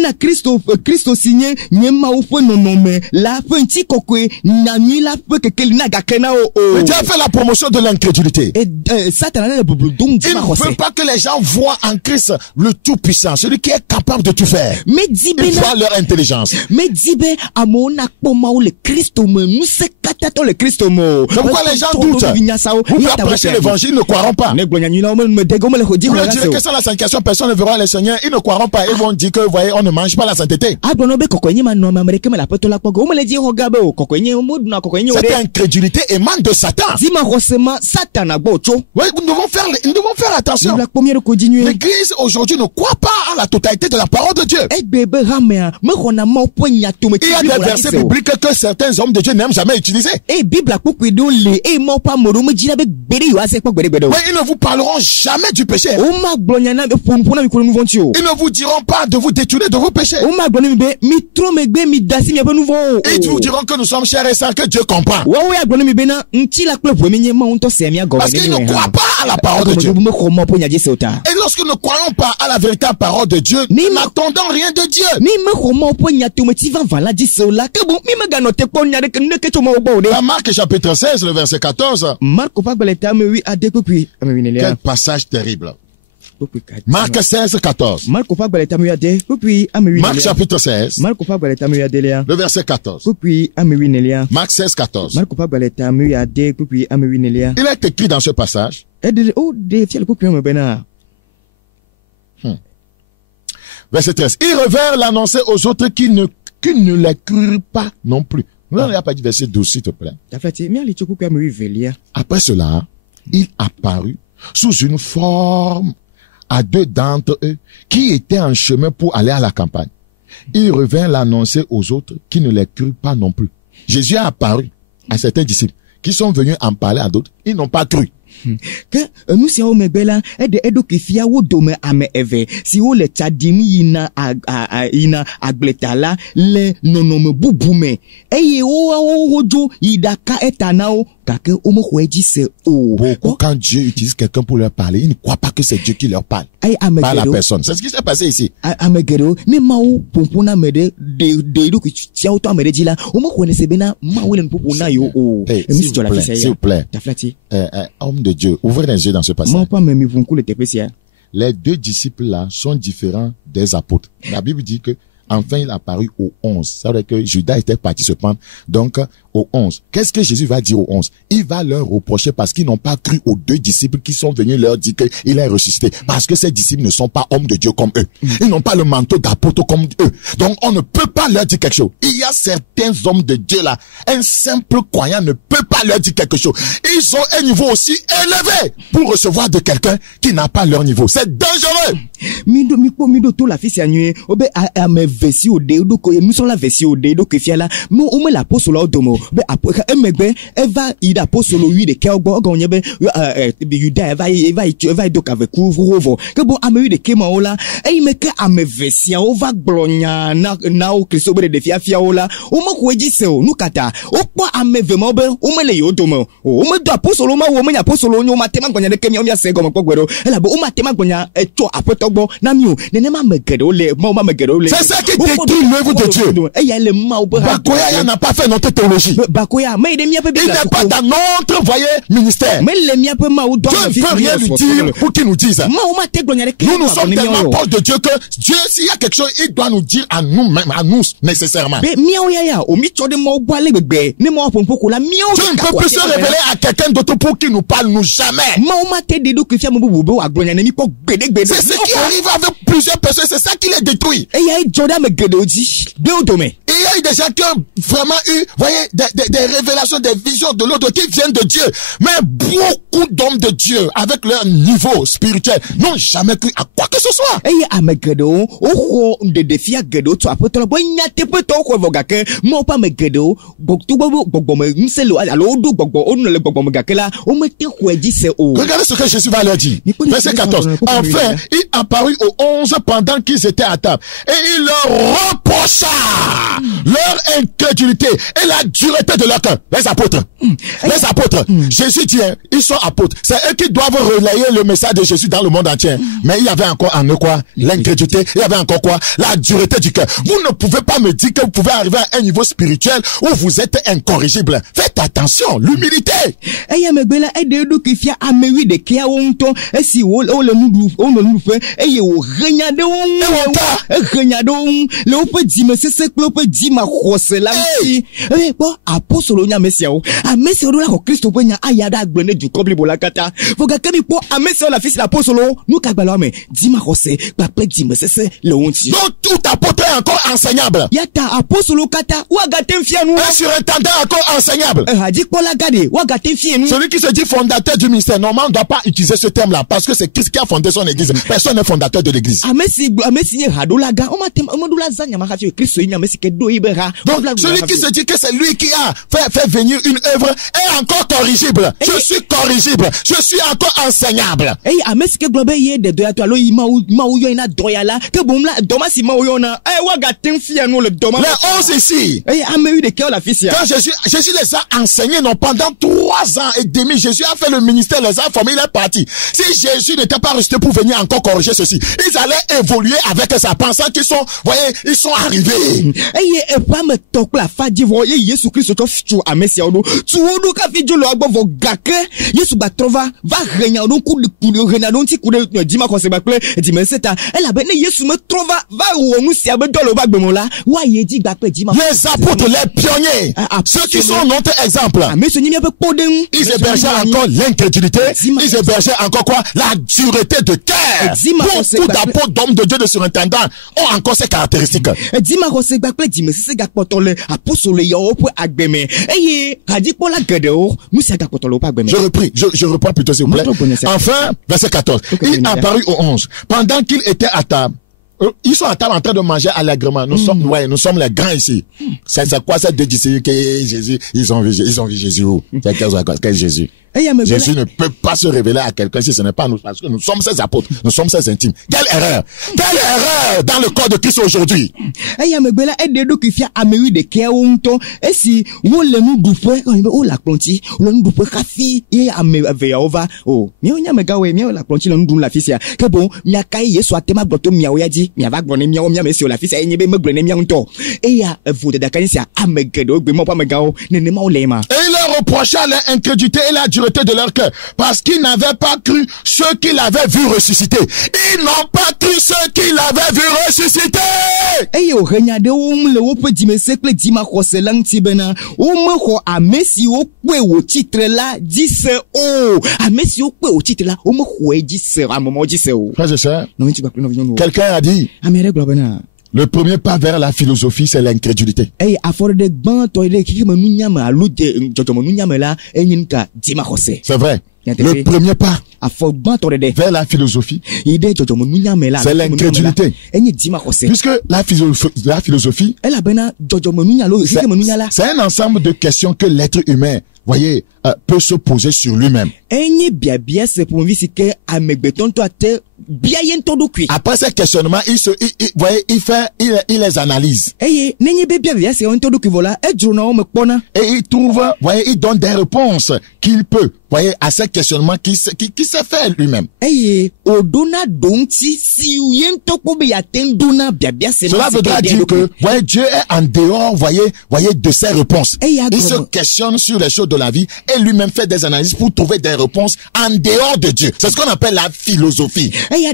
Dieu a fait la promotion de l'incrédulité. Il ne veut pas que les gens voient en Christ le Tout-Puissant, celui qui est capable de tout faire. Il voit leur intelligence. Pourquoi les gens doutent? Vous pouvez prêcher l'évangile, ils ne croiront pas. Vous leur direz que sans la sanctification, personne ne verra le Seigneur. Ils ne croiront pas. Ils vont dire que, vous voyez, on ne mange pas la sainteté. Cette incrédulité émane de Satan. Oui, nous devons faire attention. L'église aujourd'hui ne croit pas à la totalité de la parole de Dieu. Il y a des versets bibliques que certains hommes de Dieu n'aiment jamais utiliser. Et Bible a beaucoup de les et mon pas moro me dit avec bébé yo assez pas bébé. Mais ils ne vous parleront jamais du péché. O ma glonyana pour na mi ko nous ventio. Ils ne vous diront pas de vous détourner de vos péchés. O ma glonyana mi trop me gbe mi dasi mi nouveau. Ils vous diront que nous sommes chers et saints, que Dieu comprend. Wa ya glonyana mi na nti la club mi nyema on to se mi agoro. Parce qu'ils ne croient pas à la parole de Dieu. Et lorsque nous ne croyons pas à la véritable parole de Dieu, nous n'attendons rien de Dieu. Dans Marc chapitre 16, le verset 14. Quel passage terrible. Marc 16, 14. Marc chapitre 16, le verset 14. Marc 16, 14. Il est écrit dans ce passage. Verset 13. Ils revinrent l'annoncer aux autres qui ne les crurent pas non plus. Non, il n'y a pas dit verset 12, s'il te plaît. Après cela, il apparut sous une forme à deux d'entre eux qui étaient en chemin pour aller à la campagne. Il revint l'annoncer aux autres qui ne les crurent pas non plus. Jésus a apparu à certains disciples qui sont venus en parler à d'autres. Ils n'ont pas cru. Que nous si on me bela edo kifia wo dome ame eve si o le tadimi ina agletala le nonome bubume eye o hojo idaka etanao kake o mo hweji se o. Beaucoup quand Dieu utilise quelqu'un pour leur parler, ils ne croient pas que c'est Dieu qui leur parle. Pas la personne. C'est ce qui s'est passé ici. Amegero me mao pompona mede de do ki tia auto amede dila o mo hwene se bena mawo le popona yo o. S'il vous plaît. Homme de Dieu, ouvrez les yeux dans ce passage. Les deux disciples là sont différents des apôtres. La Bible dit que enfin il apparut aux 11. Ça veut dire que Judas était parti se prendre. Donc aux 11. Qu'est-ce que Jésus va dire aux 11? Il va leur reprocher parce qu'ils n'ont pas cru aux deux disciples qui sont venus leur dire qu'il est ressuscité. Parce que ces disciples ne sont pas hommes de Dieu comme eux. Ils n'ont pas le manteau d'apôtre comme eux. Donc on ne peut pas leur dire quelque chose. Il y a certains hommes de Dieu là. Un simple croyant ne peut pas leur dire quelque chose. Ils ont un niveau aussi élevé pour recevoir de quelqu'un qui n'a pas leur niveau. C'est dangereux. Mido to la fisi anue obe a me vesi ode do ko nous sommes la vesi ode do ke fiala mo o me la apostolo odomo be apoka emegbe eva ida apostolo wi de ke ogbo ogon yebe Yuda eva do ka ve ku rovo ke bo ame de ke ma ola e me ke ame vesi o va glonya na o Kristo be de fia ola o mo ko eji se o nu kata o po ame ve mo be o me le yodomo o me do apostolo ma wo me nya apostolo nyu ma tema gonya de ke mi o mi ase go mo gboro e la bo o ma tema gonya eto apoto c'est ça qui détruit l'œuvre de Dieu. Bakoya n'a pas fait notre théologie. Il n'est pas dans notre ministère. Dieu ne peut rien lui dire pour qu'il nous dise. Nous sommes tellement proches de Dieu que Dieu, s'il y a quelque chose, il doit nous dire à nous-mêmes, à nous nécessairement. Dieu ne peut plus se révéler à quelqu'un d'autre pour qu'il nous parle, nous jamais. C'est ce qui arrive avec plusieurs personnes, c'est ça qui les détruit. Et il y a eu des gens qui ont vraiment eu, voyez, des révélations, des visions de l'autre qui viennent de Dieu. Mais beaucoup d'hommes de Dieu, avec leur niveau spirituel, n'ont jamais cru à quoi que ce soit. Et il y a des défis à Gedo, tu as peut être regardez ce que Jésus va leur dire. Verset 14. Enfin, il apparut aux 11 pendant qu'ils étaient à table. Et il leur reprocha leur incrédulité et la dureté de leur cœur. Les apôtres. Les apôtres. Jésus dit, ils sont apôtres. C'est eux qui doivent relayer le message de Jésus dans le monde entier. Mais il y avait encore en eux quoi? L'incrédulité. Il y avait encore quoi? La dureté du cœur. Vous ne pouvez pas me dire que vous pouvez arriver à un niveau spirituel où vous êtes incorrigible. Faites attention. L'humilité. Donc tout apôtre est encore enseignable. Un surintendant encore enseignable. Celui qui se dit fondateur du ministère, normalement, on ne doit pas utiliser ce terme-là parce que c'est Christ qui a fondé son église. Personne n'est fondateur de l'église. Donc, celui qui se dit que c'est lui qui a fait venir une œuvre est encore corrigible. Je suis corrigible. Je suis encore enseignable. Les 11 ici. Quand Jésus les a enseignés, non, pendant 3 ans et demi, Jésus a fait le ministère, les a formés, il est parti. Si Jésus n'était pas resté pour venir encore corriger ceci, ils allaient évoluer avec sa pensant qu'ils sont, voyez, ils sont arrivés. Les apôtres, les pionniers, ceux qui sont notre exemple, ils hébergeaient encore l'incrédulité, ils hébergeaient encore quoi? La dureté de cœur. Beaucoup d'apôtres, d'hommes de Dieu, de surintendants ont encore ces caractéristiques. Je reprends plutôt s'il vous plaît. Enfin, verset 14. Il apparut au 11. Pendant qu'il était à table, ils sont à table en train de manger allègrement. Nous sommes les grands ici. C'est quoi ça de dire que Jésus, ils ont vu Jésus où? Quel Jésus? Jésus ne peut pas se révéler à quelqu'un si ce n'est pas nous, parce que nous sommes ses apôtres, nous sommes ses intimes. Quelle erreur! Quelle erreur dans le corps de Christ aujourd'hui! Et il leur reprocha leur incrédulité et la dureté de leur cœur, parce qu'ils n'avaient pas cru ceux qui l'avaient vu ressusciter. Ils n'ont pas cru ceux qui l'avaient vu ressusciter. Frères et sœurs, quelqu'un a dit, le premier pas vers la philosophie, c'est l'incrédulité. C'est vrai. Le premier pas vers la philosophie, c'est l'incrédulité. Puisque la philosophie, c'est un ensemble de questions que l'être humain, voyez, peut se poser sur lui-même. Après ces questionnements, il les analyse. Et il trouve, voyez, il donne des réponses qu'il peut, voyez, à ces questionnements qu'il sait faire lui-même. Cela voudra dire que, voyez, Dieu est en dehors, voyez, de ses réponses. Il se questionne sur les choses de la vie et lui-même fait des analyses pour trouver des réponses en dehors de Dieu. C'est ce qu'on appelle la philosophie. Et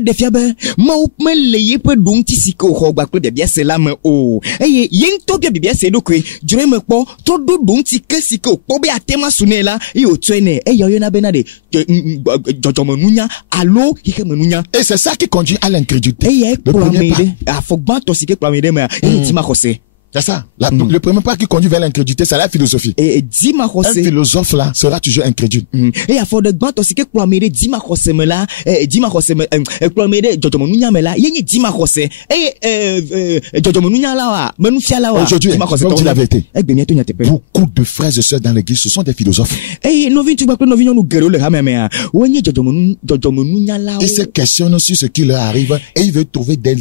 c'est ça qui conduit à l'incrédulité. Le premier pas. C'est ça. Le premier pas qui conduit vers l'incrédulité, c'est la philosophie. Un philosophe là sera toujours incrédule. Aujourd'hui, comme dit la vérité, beaucoup de frères et sœurs dans l'église, ce sont des philosophes. Ils se questionnent sur ce qui leur arrive et ils veulent trouver des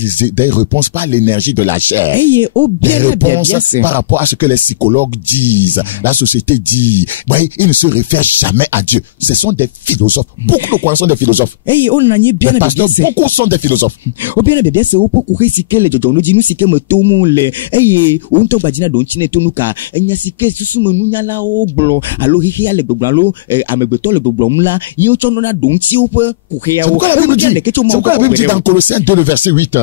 réponses par l'énergie de la chair. Des réponses par rapport à ce que les psychologues disent, la société dit. Ouais, ils ne se réfèrent jamais à Dieu. Ce sont des philosophes. Beaucoup de croyants sont des philosophes. Les pasteurs, beaucoup sont des philosophes. C'est pourquoi la Bible dit dans Colossiens 2, le verset 8,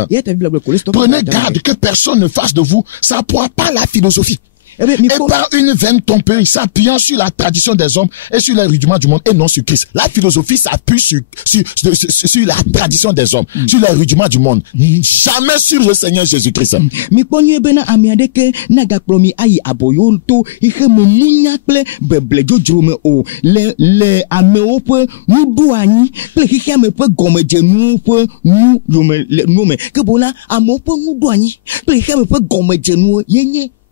prenez garde que personne ne fasse de vous ça pourra pas la philosophie. Et par une vaine tromperie s'appuyant sur la tradition des hommes et sur les rudiments du monde et non sur Christ. La philosophie s'appuie sur la tradition des hommes, sur les rudiments du monde, jamais sur le Seigneur Jésus-Christ.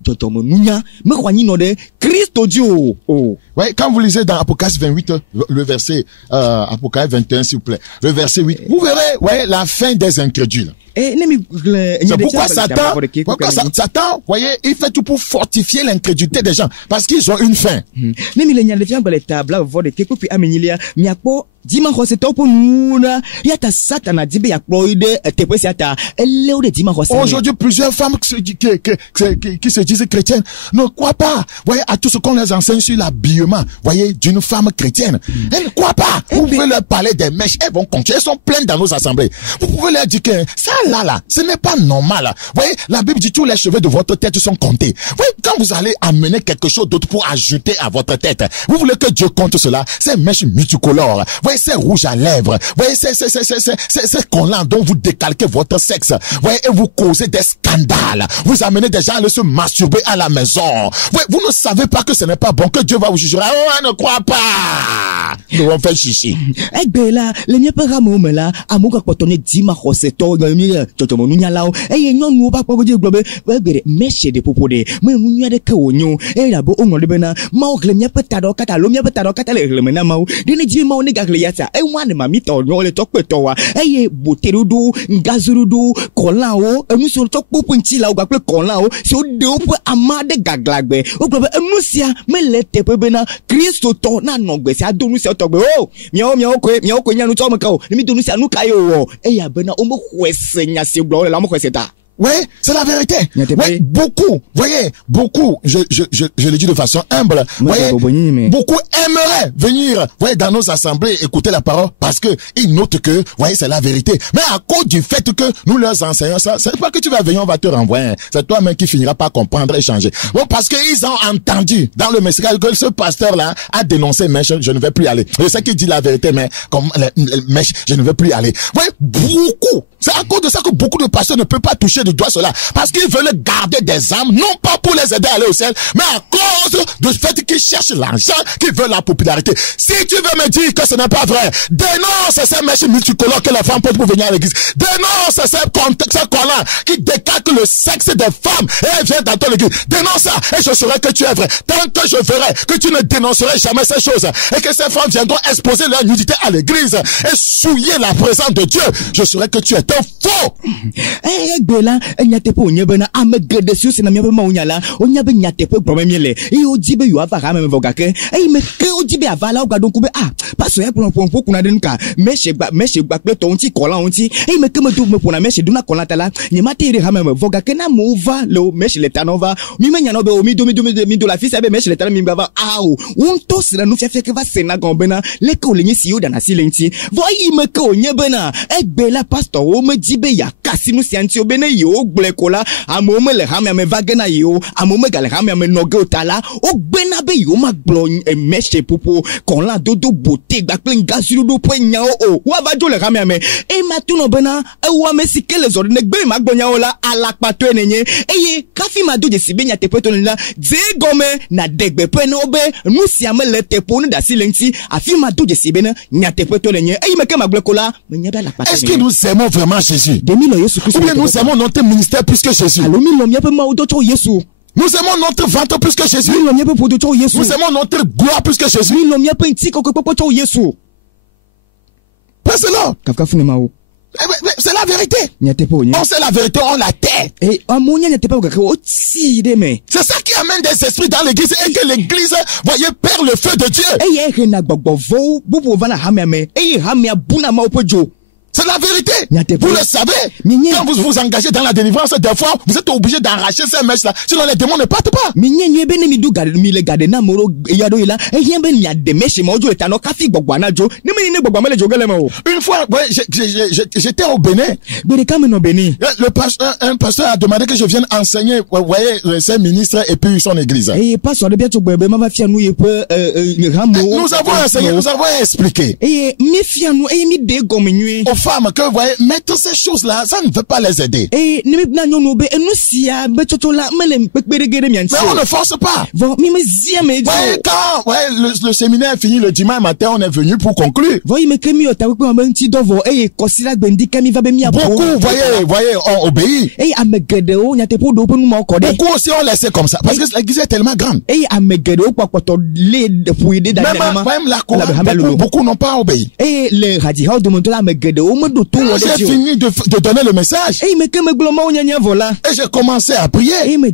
Jotomo nunya me kwani no de Christ Dieu. Oh. Ouais, quand vous lisez dans Apocalypse 28, le verset, Apocalypse 21, s'il vous plaît, le verset 8, vous verrez, ouais, la fin des incrédules. C'est pourquoi Satan, voyez, il fait tout pour fortifier l'incrédulité des gens, parce qu'ils ont une fin. Aujourd'hui, plusieurs femmes qui se disent chrétiennes ne croient pas, voyez, à tout ce qu'on les enseigne sur l'habillement, voyez, d'une femme chrétienne. Elles ne croient pas. Vous pouvez leur parler des mèches, elles vont continuer, elles sont pleines dans nos assemblées. Vous pouvez leur dire que ça là, ce n'est pas normal. Vous voyez, la Bible dit tous les cheveux de votre tête sont comptés. Vous voyez, quand vous allez amener quelque chose d'autre pour ajouter à votre tête, vous voulez que Dieu compte cela, ces mèches multicolores, vous voyez, ces rouges à lèvres, vous voyez, ces collants dont vous décalquez votre sexe, vous voyez, et vous causez des scandales. Vous amenez des gens à aller se masturber à la maison. Vous ne savez pas que ce n'est pas bon, que Dieu va vous juger. Oh, on ne croit pas. Nous allons faire chichi. Eh ben là, les miens pères amour là, amour quand on est dit ma roseto, Jotomo nunya lao. Eh non nous pas pour dire globe. Ouais, mais chez des popodés. Mais nunya de kaonyo. Eh là, bon on le bena. Mao les miens peut tado kata, le mien peut tado kata le mena mao. Dene dit mao ne gagliata. Eh one mami to no le tok petoa. Eh boterudo, gazurudo, kolao. Nous sur tok popunti là ou gaple kolao. Sur deux pour amade gaglagbe. Au globe musia me lete pebena. Christo to na nogbe. C'est à donu c'est togbe. Oh, miao ko nya no to makao. Ni donu c'est anu kayo. Eh ya bena o mo kwese nya se blo la mo kwese ta. Ouais, c'est la vérité. Ouais, beaucoup, voyez, beaucoup, je le dis de façon humble, voyez, beaucoup aimeraient venir, voyez, dans nos assemblées, écouter la parole, parce que ils notent que, voyez, c'est la vérité. Mais à cause du fait que nous leur enseignons ça, c'est pas que tu vas venir, on va te renvoyer. C'est toi-même qui finiras par comprendre et changer. Bon, parce qu'ils ont entendu dans le message que ce pasteur-là a dénoncé mèche, je ne vais plus aller. Je sais qu'il dit la vérité, mais comme mèche, je ne vais plus aller. Voyez, beaucoup. C'est à cause de ça que beaucoup de pasteurs ne peuvent pas toucher du doigt cela. Parce qu'ils veulent garder des âmes, non pas pour les aider à aller au ciel, mais à cause du fait qu'ils cherchent l'argent, qu'ils veulent la popularité. Si tu veux me dire que ce n'est pas vrai, dénonce ces mèches multicolores que les femmes portent pour venir à l'église. Dénonce ces collants qui décalquent le sexe des femmes et elles viennent dans ton église. Dénonce ça et je saurai que tu es vrai. Tant que je verrai que tu ne dénoncerais jamais ces choses et que ces femmes viendront exposer leur nudité à l'église et souiller la présence de Dieu, je saurai que tu es un faux. Eh, Bela, nyatepo onyebena amegede si na miebe ma onyala onyabe nyatepo bromemiele e ojibe yo avara me vogake e me ke ojibe avala ogado kube paso ya pon kuna denka meshe gba pe to nti kola nti e me ke me do me pona meshe duna kola tala ni materi ha me vogake na mova lo meshe le tanova mi menya no be o mi do la fils be meshe le tala mi baba unto sira no fefe ke va sena gombena le ke olenyi si yo dana silenti voyi me ke onyebena e Bela pastor o me jibe ya kasinu sianti obene yo gblekola amome le hamia me vagena yo amome gale hamia me noge otala ogbena be yo maglo meche popo kon la dodo beauté gba plein gazulu do po nya o wa va jo le hamia me e matuno bena e wa me sike le zori ne gbe magbonya o la alapato enenye eye kafi mado je sibe nya tepeto la zegome na degbe pe no be nusiame le tepo ni da silenti afi mado je sibe na nya tepeto enenye e me ke maglekola me nya da la pato. Est-ce que nous aimons vraiment Jésus? Ou bien nous aimons notre ministère plus que Jésus? Nous aimons notre ventre plus que Jésus. Nous aimons notre gloire plus que Jésus. Presse-le. C'est la vérité. On sait la vérité, on la tait. C'est ça qui amène des esprits dans l'église et que l'église, voyez, perd le feu de Dieu. C'est la vérité. Vous le savez. Quand vous vous engagez dans la délivrance, des fois, vous êtes obligé d'arracher ces mèches-là. Sinon, les démons ne partent pas. Une fois, j'étais au Bénin. Un pasteur a demandé que je vienne enseigner, vous voyez, ses ministres et puis son église. Nous avons enseigné, nous avons expliqué. Au femmes que vous voyez mettre ces choses-là, ça ne veut pas les aider. Mais on ne force pas. Voyez, quand le séminaire est fini le dimanche matin, on est venu pour conclure. Beaucoup, voyez, ont obéi. Beaucoup aussi ont laissé comme ça, parce que l'église est tellement grande. Même la Cour, beaucoup n'ont pas obéi. J'ai fini de donner le message. Et j'ai commencé à prier. Je ne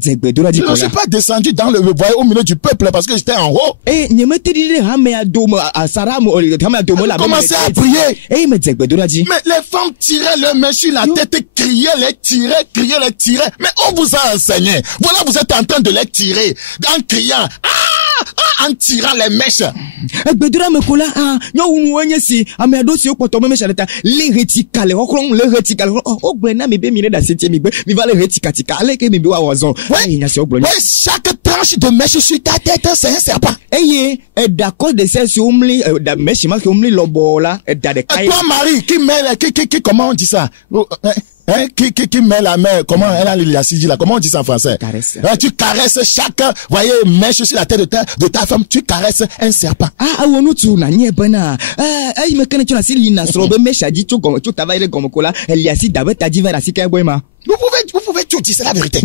suis pas descendu dans le voyez, au milieu du peuple parce que j'étais en haut. J'ai commencé à prier. Mais les femmes tiraient leurs mains sur la tête et criaient, les tiraient. Mais on vous a enseigné. Voilà, vous êtes en train de les tirer en criant. En tirant les mèches. Chaque tranche de mèche sur ta tête, c'est un serpent. Et toi, Marie, qui comment on dit ça? Qui met la main, comment elle a dit là, comment on dit ça en français? Tu caresses chaque, voyez, mèche sur la tête de ta femme, tu caresses un serpent. Vous pouvez tout dire, c'est la vérité.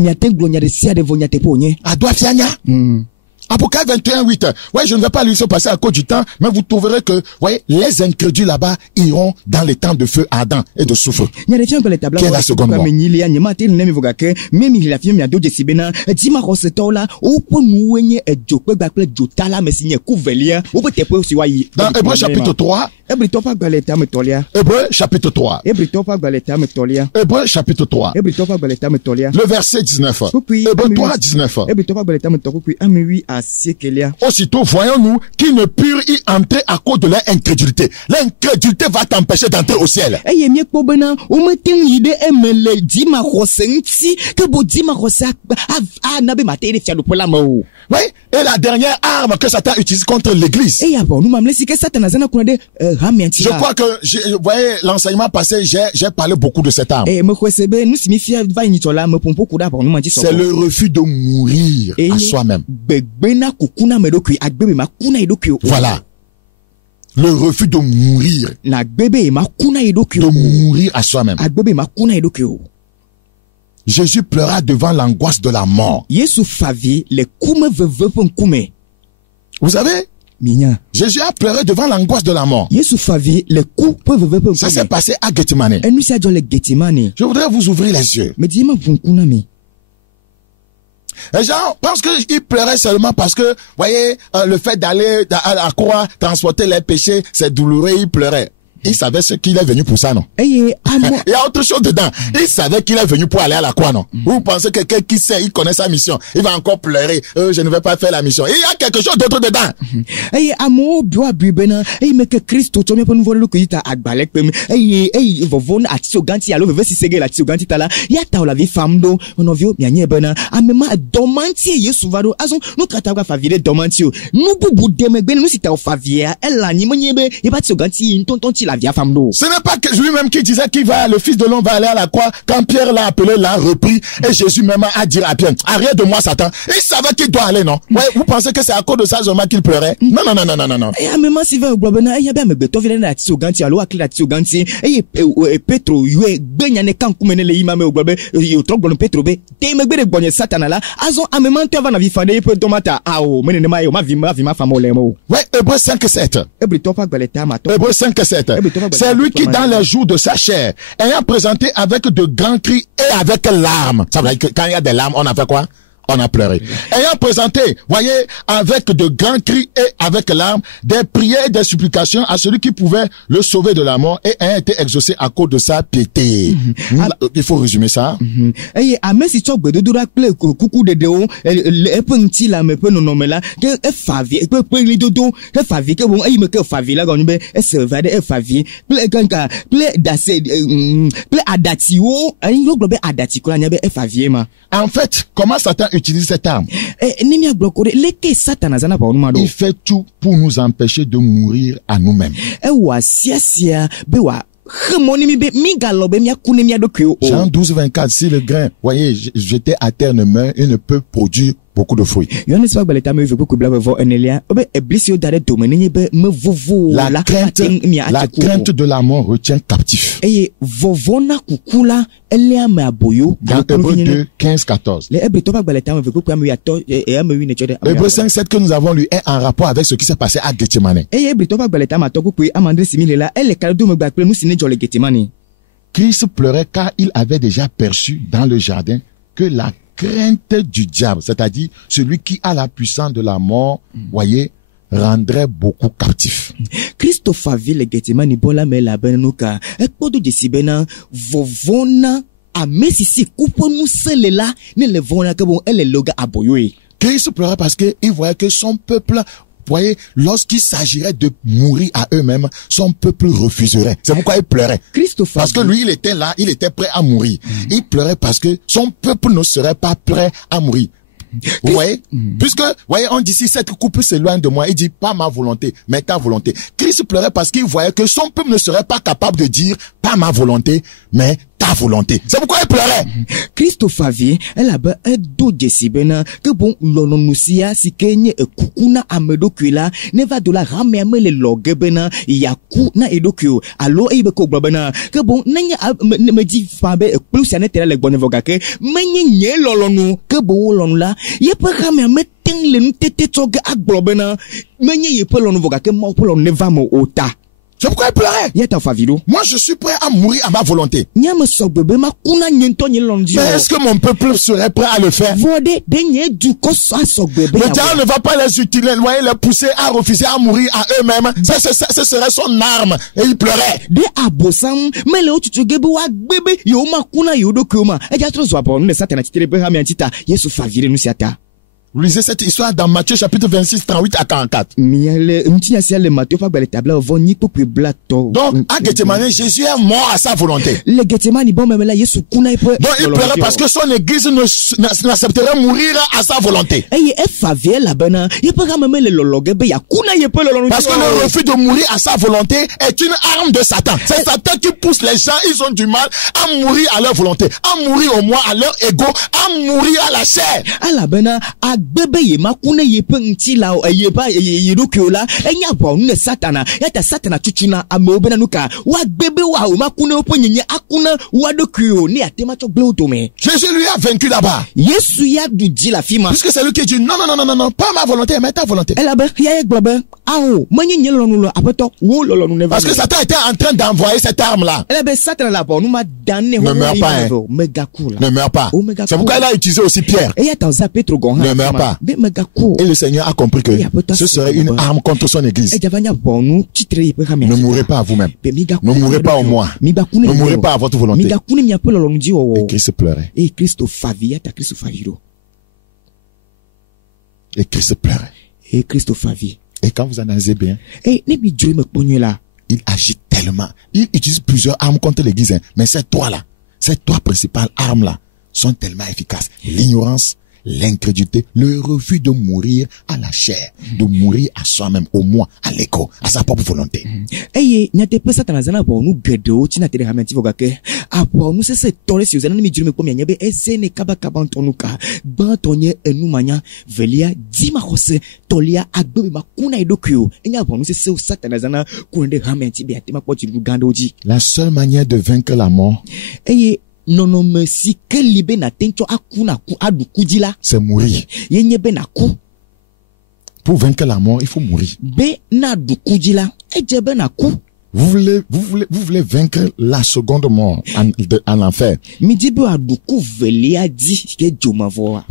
Apocalypse 21:8. Ouais, je ne vais pas lui se passer à cause du temps, mais vous trouverez que, voyez, les incrédules là-bas iront dans les temps de feu ardent et de soufre. Qui est la seconde mort. Dans Hébreux chapitre 3. Hébreux chapitre 3. Hébreux chapitre 3. Le verset 19. Hébreux 3, 19. Aussitôt, voyons-nous qu'ils ne purent y entrer à cause de leur incrédulité. L'incrédulité va t'empêcher d'entrer au ciel. Oui, et la dernière arme que Satan utilise contre l'église. Je crois que, vous voyez, l'enseignement passé, j'ai parlé beaucoup de cette arme. C'est le refus de mourir à soi-même. Voilà. Le refus de mourir. De mourir à soi-même. Jésus pleura devant l'angoisse de la mort. Vous savez? Jésus a pleuré devant l'angoisse de la mort. Ça s'est passé à Gethsemane. Je voudrais vous ouvrir les yeux. Les gens pensent qu'il pleurait seulement parce que, voyez, le fait d'aller à la croix, transporter les péchés, c'est douloureux, il pleurait. Il savait ce qu'il est venu pour ça, non? Il y a autre chose dedans. Il savait qu'il est venu pour aller à la croix, non? Vous pensez que quelqu'un qui sait, il connaît sa mission, il va encore pleurer. Je ne vais pas faire la mission. Il y a quelque chose d'autre dedans. Ce n'est pas que lui-même qui disait qu'il va, le fils de l'homme va aller à la croix. Quand Pierre l'a appelé, l'a repris, et Jésus même a dit à Pierre, arrête de moi, Satan. Il savait qu'il doit aller, non? Ouais, vous pensez que c'est à cause de ça seulement qu'il pleurait? Non. Ouais, Hébreux 5:7. Hébreux 5:7. C'est lui qui, dans les jours de sa chair, ayant présenté avec de grands cris et avec larmes. Ça veut dire que quand il y a des larmes, on a fait quoi? On a pleuré. Ayant présenté, voyez, avec de grands cris et avec larmes, des prières et des supplications à celui qui pouvait le sauver de la mort et ayant été exaucé à cause de sa piété. Il faut résumer ça. En fait, comment Satan utilise cette arme? Il fait tout pour nous empêcher de mourir à nous-mêmes. Jean 12, 24, si le grain, voyez, jeté à terre ne meurt et ne peut produire beaucoup de fruits. La crainte de la mort retient captif. Dans Hébreux 2, 15, 14. Hébreux 5, 7 que nous avons lu est en rapport avec ce qui s'est passé à Gethsemane. Christ pleurait car il avait déjà perçu dans le jardin que la crainte du diable, c'est-à-dire celui qui a la puissance de la mort, voyez, rendrait beaucoup captifs. Christophe ville Gethsemane bola me la benuka ekpodo jesibena vovona amesisi kuponu selela ne le vona ke bon ele loga aboyoe. Christ pleurait parce que il voyait que son peuple, voyez, lorsqu'il s'agirait de mourir à eux-mêmes, son peuple refuserait. C'est pourquoi il pleurait. Parce que lui, il était là, il était prêt à mourir. Il pleurait parce que son peuple ne serait pas prêt à mourir. Vous voyez? Puisque, voyez, on dit si cette coupe s'éloigne de moi, il dit pas ma volonté, mais ta volonté. Christ pleurait parce qu'il voyait que son peuple ne serait pas capable de dire pas ma volonté, mais ta volonté. C'est pourquoi il pleurait. Christophe Favier, elle a ben do jesibena que bon lononusia si kenye kukuna amedokuila ne va de la rameme le logebena yaku na edokyo allo ebe ko blabena que bon nanya me dit fabe plus ya netela le bonevogake menye nye lolonu que bon lonla ye pa rameme ten le ntete toge agbobena menye ye pe lonovogake mo pe lon ne va mo ota. C'est pourquoi il pleurait. Moi, je suis prêt à mourir à ma volonté. Mais est-ce que mon peuple serait prêt à le faire? Le diable ne va pas les utiliser, les pousser à refuser à mourir à eux-mêmes. Ce serait son arme. Et il pleurait. Vous lisez cette histoire dans Matthieu chapitre 26, 38 à 44. Donc, à Gethsemane, Jésus est mort à sa volonté. Donc, il pleurait parce que son église n'accepterait mourir à sa volonté. Parce que le refus de mourir à sa volonté est une arme de Satan. C'est Satan qui pousse les gens, ils ont du mal à mourir à leur volonté, à mourir au moins à leur ego, à mourir à la chair. Bebe ye makune ye penti la ye ba ye dokiola enya ba nu satana yata satana tuchuna amobena nuka wa bebe wa makune oponyenye akuna wa dokio ni atema to glotome. Jésus lui a vaincu là-bas. Yesu ya du dit la fima. Puisque c'est lui qui dit non, pas ma volonté mais ta volonté. Elle a ben ya globe aho manyenye lonu apeto wo lonu ne va. Parce que Satan était en train d'envoyer cette arme là. Elle a ben satana là ba nu ma danne ne meurs pas. Ne meurs pas. C'est pourquoi elle a utilisé aussi Pierre. Et yata za Petro gonha. Ne meurs pas. Et le Seigneur a compris que ce serait une arme contre son église. Ne mourrez pas à vous-même. Ne mourrez pas en moi. Ne mourrez pas à votre volonté. Et Christ pleurait. Et Christ pleurait. Et quand vous analysez bien, il agit tellement. Il utilise plusieurs armes contre l'église. Mais ces trois principales armes-là, sont tellement efficaces. L'ignorance, l'incrédulité, le refus de mourir à la chair, de mourir à soi-même, au moins, à l'ego, à sa propre volonté. La seule manière de vaincre la mort, c'est mourir. Pour vaincre la mort, il faut mourir. Vous voulez vaincre la seconde mort en enfer. Vous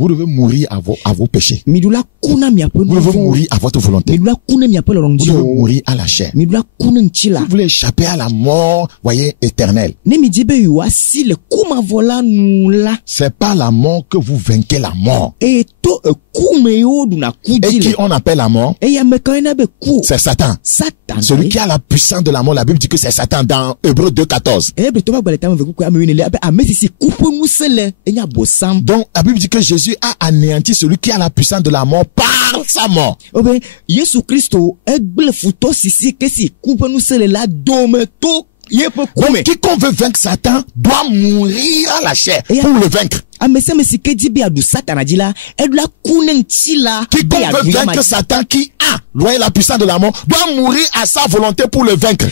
devez mourir à vos péchés. Vous devez mourir à votre volonté. Vous devez mourir à la chair. Vous voulez échapper à la mort, voyez, éternelle. C'est pas la mort que vous vainquez la mort. Et qui on appelle la mort? C'est Satan. Celui qui a la puissance de la mort. La Bible dit que c'est Satan dans Hébreux 2:14. Donc la Bible dit que Jésus a anéanti celui qui a la puissance de la mort par sa mort. Donc, quiconque veut vaincre Satan doit mourir à la chair pour le vaincre. Quiconque veut vaincre Satan qui a la puissance de la mort doit mourir à sa volonté pour le vaincre.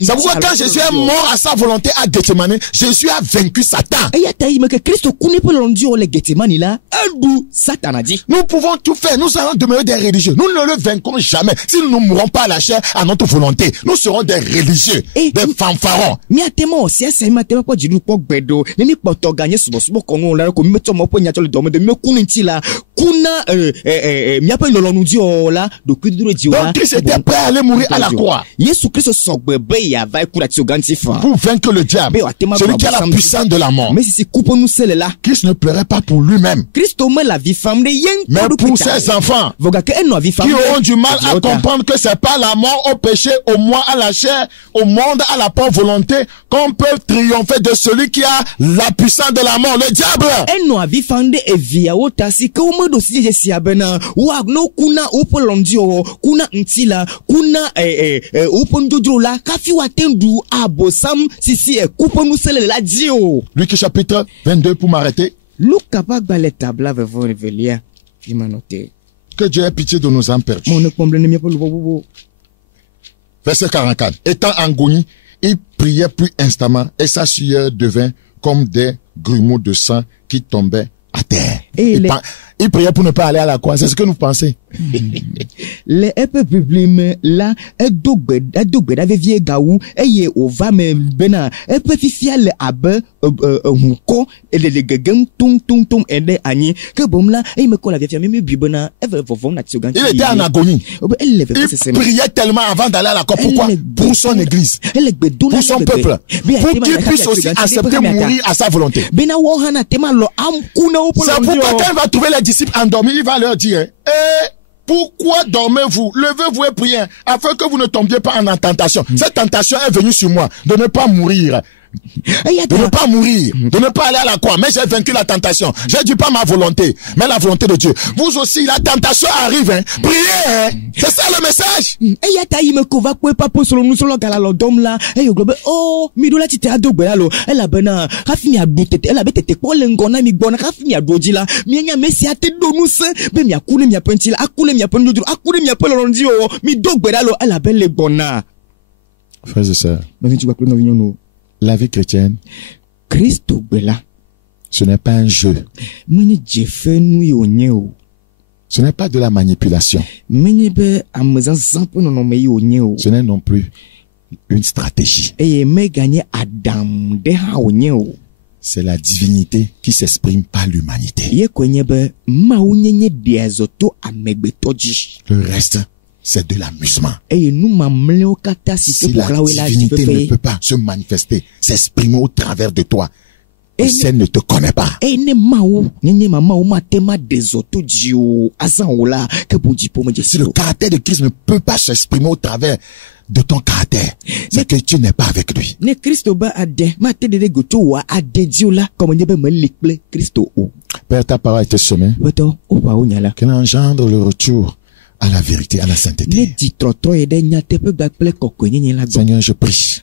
C'est pourquoi quand Jésus est mort à sa volonté à Gethsemane, Jésus a vaincu Satan. Nous pouvons tout faire, nous allons demeurer des religieux. Nous ne le vaincrons jamais. Si nous ne mourrons pas à la chair à notre volonté, nous serons des religieux, des fanfarons. Donc Christ était prêt à aller mourir à la croix pour vaincre le diable, celui qui a la puissance de la mort. Christ ne pleurait pas pour lui-même, mais pour ses enfants qui auront du mal à comprendre que c'est pas la mort au péché, au moi, à la chair, au monde, à la pauvre volonté qu'on peut triompher de celui qui a la puissance de la mort, le diable. Luc chapitre 22 pour m'arrêter. Que Dieu ait pitié de nos âmes perdues. Verset 44. Étant engouini, il priait plus instamment et sa sueur devint comme des grumeaux de sang qui tombaient à terre. Il priait pour ne pas aller à la croix. C'est ce que nous pensez. Les problèmes là, il était en agonie. Il priait tellement avant d'aller à la croix. Pourquoi? Pour son église, pour son peuple, pour qu'il puisse aussi accepter mourir à sa volonté. C'est pourquoi quand il va trouver les disciples endormis, il va leur dire, pourquoi dormez-vous? Levez-vous et priez, afin que vous ne tombiez pas en tentation. Cette tentation est venue sur moi, de ne pas mourir. De ne pas mourir, de ne pas aller à la croix, mais j'ai vaincu la tentation. J'ai dit pas ma volonté, mais la volonté de Dieu. Vous aussi, la tentation arrive, hein. Priez, hein. C'est ça le message. Frères et sœurs, la vie chrétienne, ce n'est pas un jeu. Ce n'est pas de la manipulation. Ce n'est non plus une stratégie. C'est la divinité qui s'exprime par l'humanité. Le reste, c'est de l'amusement. Si la divinité ne peut pas se manifester, s'exprimer au travers de toi, et elle ne te connaît pas. Si le caractère de Christ ne peut pas s'exprimer au travers de ton caractère, c'est que tu n'es pas avec lui. Père, ta parole était semée, qu'elle engendre le retour à la vérité, à la sainteté. Seigneur, je prie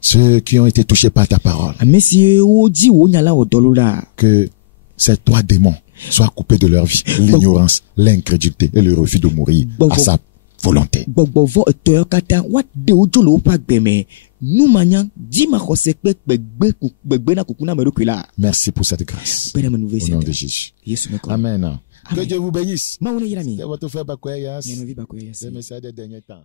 ceux qui ont été touchés par ta parole, que ces trois démons soient coupés de leur vie, l'ignorance, l'incrédulité et le refus de mourir à sa volonté. Merci pour cette grâce. Au nom de Jésus. Amen. Que Dieu vous bénisse. C'est votre frère Bakoyas. Le message des derniers temps.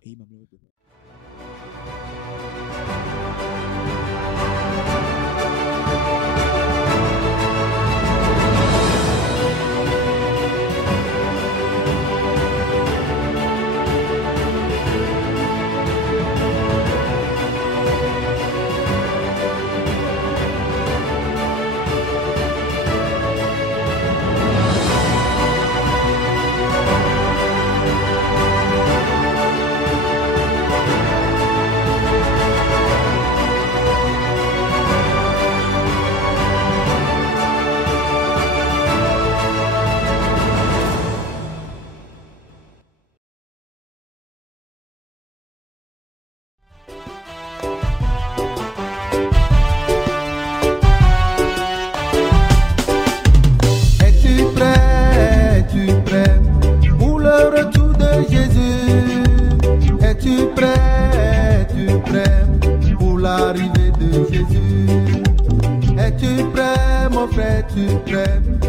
es-tu prêt?